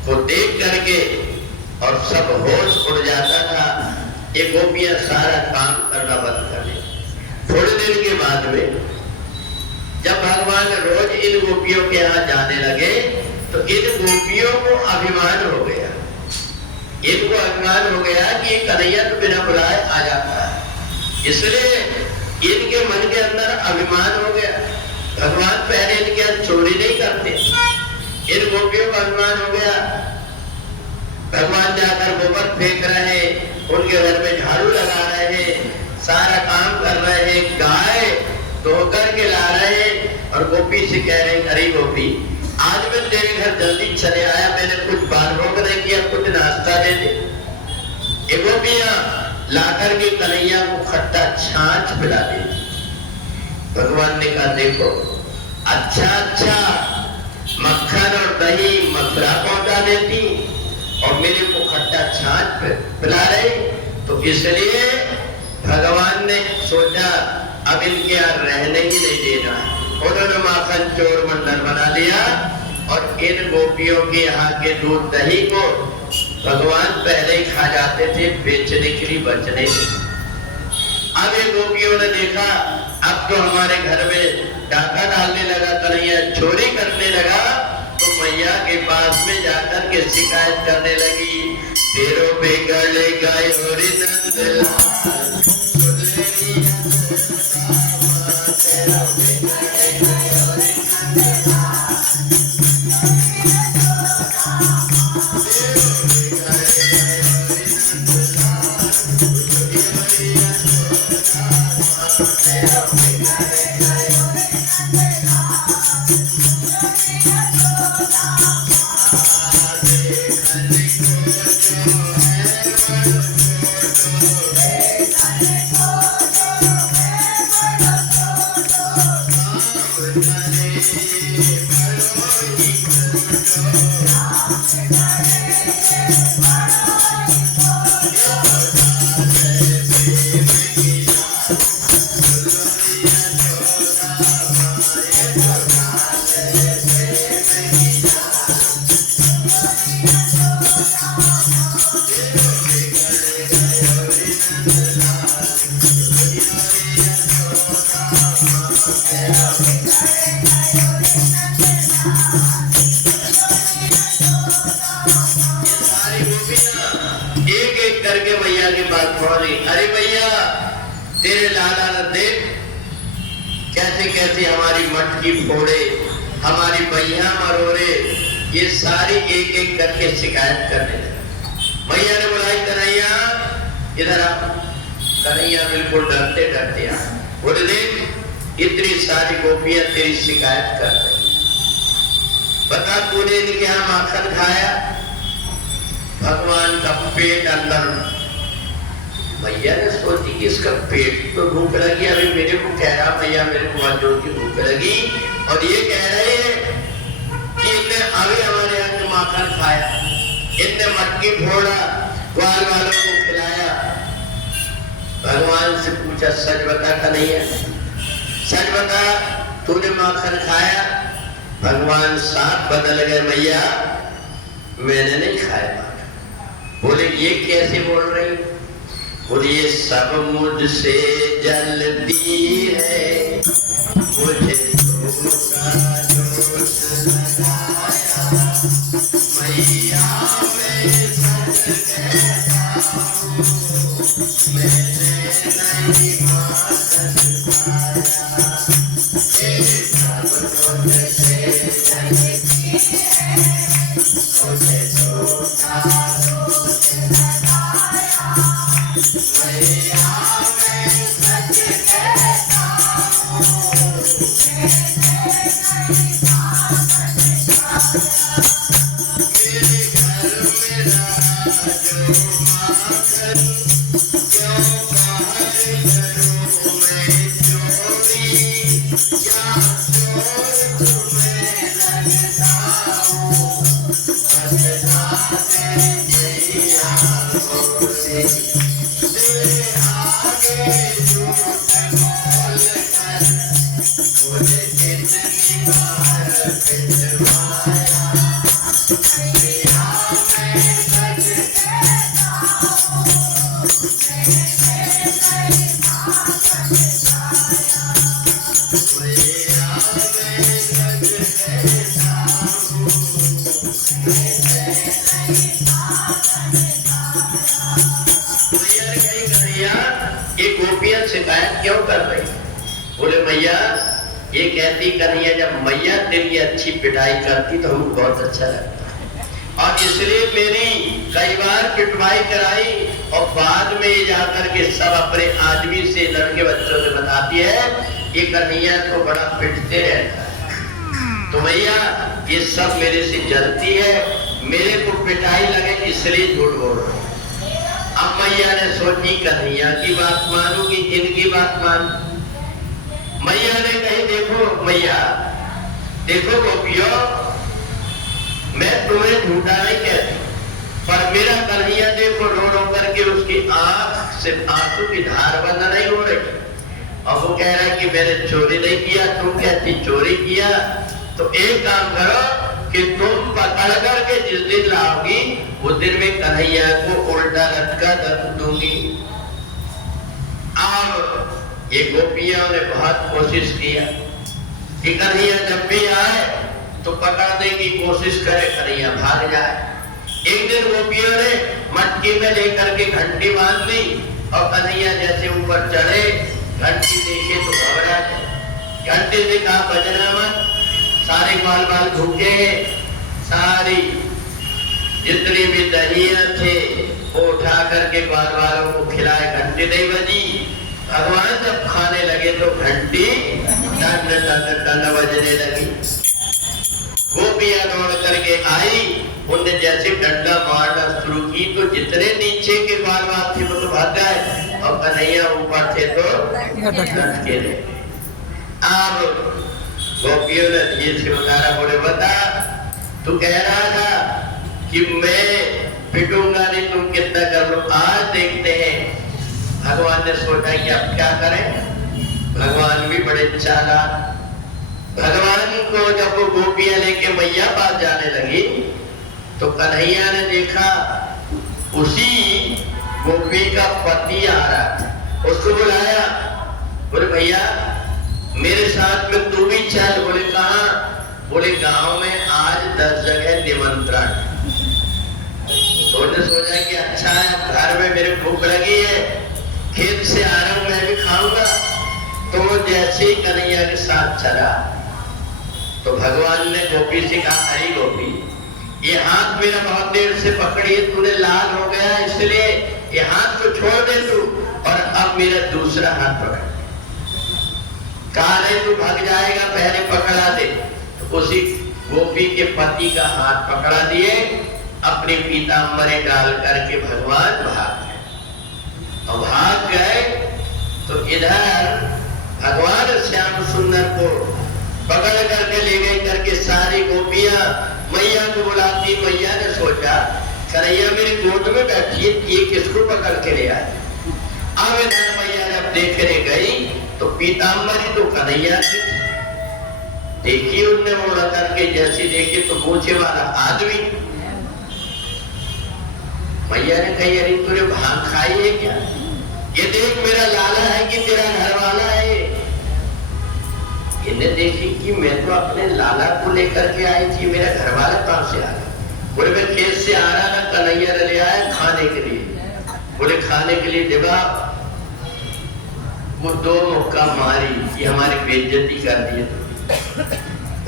को देख करके और सब होश उड़ जाता था। ये गोपियां सारा काम करना बंद कर दी। थोड़े दिन के बाद में जब भगवान रोज इन गोपियों के यहाँ जाने लगे तो इन गोपियों को अभिमान हो गया। इनको अभिमान हो गया कि कन्हैया तो बिना बुलाए आ जाता है, इसलिए इनके मन के अंदर अभिमान हो गया। भगवान पहले इनके यहाँ चोरी नहीं करते, इन गोपियों का अभिमान हो गया। भगवान जाकर गोबर फेंक रहे, उनके घर में झाड़ू लगा रहे, सारा काम कर रहे हैं, गाय धोकर के ला रहे हैं और गोपी से कह रहे, अरे गोपी आज मैं तेरे घर जल्दी चले आया, मैंने कुछ बाल भोग नहीं किया, कुछ नाश्ता दे दे। ये गोपियां लाकर के कन्हैया को खट्टा छाछ पिला दी। भगवान ने कहा देखो अच्छा अच्छा मक्खन और दही मथुरा पहुंचा देती और मेरे को खट्टा छाछ पिला रहे, तो इसलिए भगवान ने सोचा अब इनके यहाँ रहने ही नहीं देना। उन्होंने माखन चोर मंडल बना लिया और इन गोपियों के यहाँ के दूध दही को भगवान पहले ही खा जाते थे, बेचने के लिए बचने। अब इन गोपियों ने देखा अब तो हमारे घर में डाका डालने लगा, कन्हैया चोरी करने लगा, तो मैया के पास में जाकर के शिकायत करने लगी, तेरो बिगड़ गए होरी नंदलाल। अरे भैया तेरे लाला ने देख कैसे कैसे हमारी मटकी फोड़े, हमारी भैया मरोड़े, ये सारी एक एक करके शिकायत करने लगे। भैया ने बुलाई कन्हैया इधर आ। कन्हैया बिल्कुल डरते डरते आ, बोले देख इतनी सारी गोपियां तेरी शिकायत कर रही, बता तूने इनके यहाँ माखन खाया? भगवान का पेट अंदर। भैया ने सोची कि इसका पेट तो भूख लगी, अभी मेरे को कह रहा भैया मेरे को जोर की भूख लगी, और ये कह रहे हैं कि इनने अभी हमारे यहाँ से माखन खाया, इनने मटकी फोड़ा, ग्वाल वालों को खिलाया। भगवान से पूछा सच बता कन्हैया, सच बता तूने माखन खाया? भगवान साथ बदल गए, भैया मैंने नहीं खाया। बोले ये कैसे बोल रही? बोले ये सब मुझसे जलती है, मुझे तुमका दोष लगाया, मैया मैं सच कहता हूँ, मैंने नहीं माखन खाया। ये सब मुझसे जलती है, मुझे तुमका दोष लगाया, मैया मैं सच कहता हूँ, मैंने नहीं माखन खाया। मेरे घर में रहा जो माखन, क्यों बाहर करूँ मैं चोरी? गोपियां शिकायत क्यों कर रही? बोले मैया, ये कहती कन्हैया जब मैया तेरी अच्छी पिटाई करती तो हमको बहुत अच्छा लगता, और इसलिए मेरी कई बार पिटवाई कराई, और बाद में जाकर के सब अपने आदमी से, लड़के बच्चों से बताती है ये कन्हैया तो बड़ा पिटते रहता है, तो मैया ये सब मेरे से जलती है, मेरे को पिटाई लगे इसलिए झूठ बोल रहा हूं। अब मैया ने सोची कन्हैया की बात मानूंगी, इनकी बात मान। मैया ने कही देखो मैया, देखो गोपियों, मैं तुम्हें झूठा नहीं कहती, पर मेरा कन्हैया देखो रो रो करके उसकी आंख से आंसू की धार बंद नहीं हो रही, और वो कह रहा है कि मैंने चोरी नहीं किया, तुम कहती चोरी किया, तो एक काम करो कि तुम पकड़ करके जिस दिन लाओगी उस दिन में कन्हैया को उल्टा लटका दर्द दूंगी। अब ये गोपियों ने बहुत कोशिश किया कि कन्हैया जब भी आए तो पकड़ने की कोशिश करे, कन्हैया भाग जाए। एक दिन गोपियों ने मटकी में लेकर के घंटी बांध दी, और कन्हैया जैसे ऊपर चढ़े, घंटी देखे तो घबरा गए। घंटी से कहा बजना मत, सारे बाल बाल भूखे, सारी जितनी भी दहिया थे वो उठा करके बाल बालों को खिलाए, घंटी नहीं बजी। भगवान जब खाने लगे तो घंटी टन टन टन बजने लगी। गोपियां दौड़ करके आई, उनने जैसे डंडा मारना शुरू की तो जितने नीचे के बाल बाल थे वो तो भाग गए, और कन्हैया ऊपर थे तो लटके रहे। अब गोपियों ने धीरे से बताया, बोले बता, तू कह रहा था कि मैं पिटूंगा नहीं, तुम कितना कर लो, आज देखते हैं। भगवान ने सोचा कि अब क्या करें, भगवान भी बड़े चालाक। भगवान को जब वो गोपियां लेके मैया पास जाने लगी तो कन्हैया ने देखा उसी गोपी का पति आ रहा, उसको बुलाया, बोले भैया मेरे साथ में तू भी चल। बोले कहाँ? बोले गांव में आज 10 जगह निमंत्रण। तो ने सोचा कि अच्छा है, घर में मेरे भूख लगी है, खेत से आ रहा हूं, मैं भी खाऊंगा। तो जैसे ही कन्हैया के साथ चला तो भगवान ने गोपी से कहा, अरे गोपी, ये हाथ मेरा बहुत देर से पकड़ी है, तूने लाल हो गया, इसलिए ये हाथ को छोड़ दे तू, और अब मेरा दूसरा हाथ पकड़। कहा नहीं तू भाग जाएगा, पहले पकड़ा दे। तो उसी गोपी के पति का हाथ पकड़ा दिए, अपने पीतांबरे डाल करके भगवान भाग गए। और भाग गए तो इधर भगवान श्याम सुंदर को पकड़ करके ले गई करके सारी गोपियां मैया को बुलाती। मैया ने सोचा कन्हैया मेरी गोद में बैठी है, ये किसको पकड़ के ले आए। अब इधर मैया जब देखने गई तो पीतांबरी तो कन्हैया की देखी, उनने मुड़ा करके जैसे देखे तो मूछे वाला आदमी। मैया ने कही अरे तूने भांग खाई है क्या? ये देख मेरा लाला है कि तेरा घर वाला है। इन्हें देखी कि मैं तो अपने लाला को लेकर के आई थी, मेरा घर वाला कहां से आ गया? बोले मैं खेत से आ रहा था, कन्हैया ने ले आया खाने के लिए। बोले खाने के लिए देवा, वो 2 मुक्का मारी, ये हमारी बेइज्जती कर दी।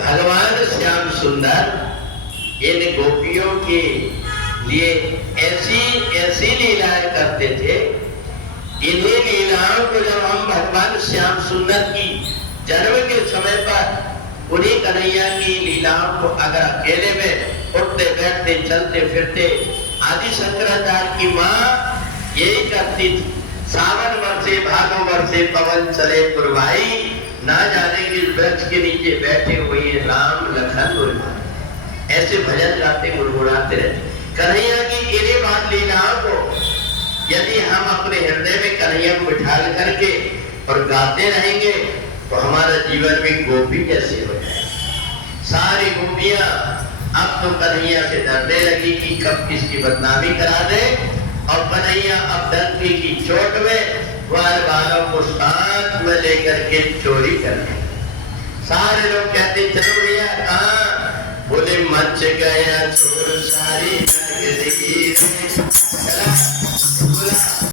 भगवान श्याम सुंदर इन गोपियों के लिए ऐसी लीलाएं करते थे। इन्हीं लीलाओं को जब हम भगवान श्याम सुंदर की जन्म के समय पर उन्हीं कन्हैया की लीलाओं को अगर अकेले में उठते बैठते चलते फिरते, आदि शंकराचार्य की माँ यही करती थी। सावन वर्षे भादो वर्षे पवन चले पुरवाई, ना जाने किस वृक्ष के नीचे बैठे हुए राम लखन गुरबाई। ऐसे भजन गाते गुनगुनाते रहते। कन्हैया की इन्हीं बात लीलाओं को यदि हम अपने हृदय में कन्हैया को बिठा करके और गाते रहेंगे तो हमारा जीवन भी गोपी जैसे हो जाए। सारी गोपियां अब तो कन्हैया से डरने लगी कि कब किसकी बदनामी करा दे, और कन्हैया अब डरती की चोट में ग्वाल बालों को साथ में लेकर के चोरी करने। सारे लोग कहते चलो भैया कहाँ, बोले मच गया चोर सारी नगरी। चला बोला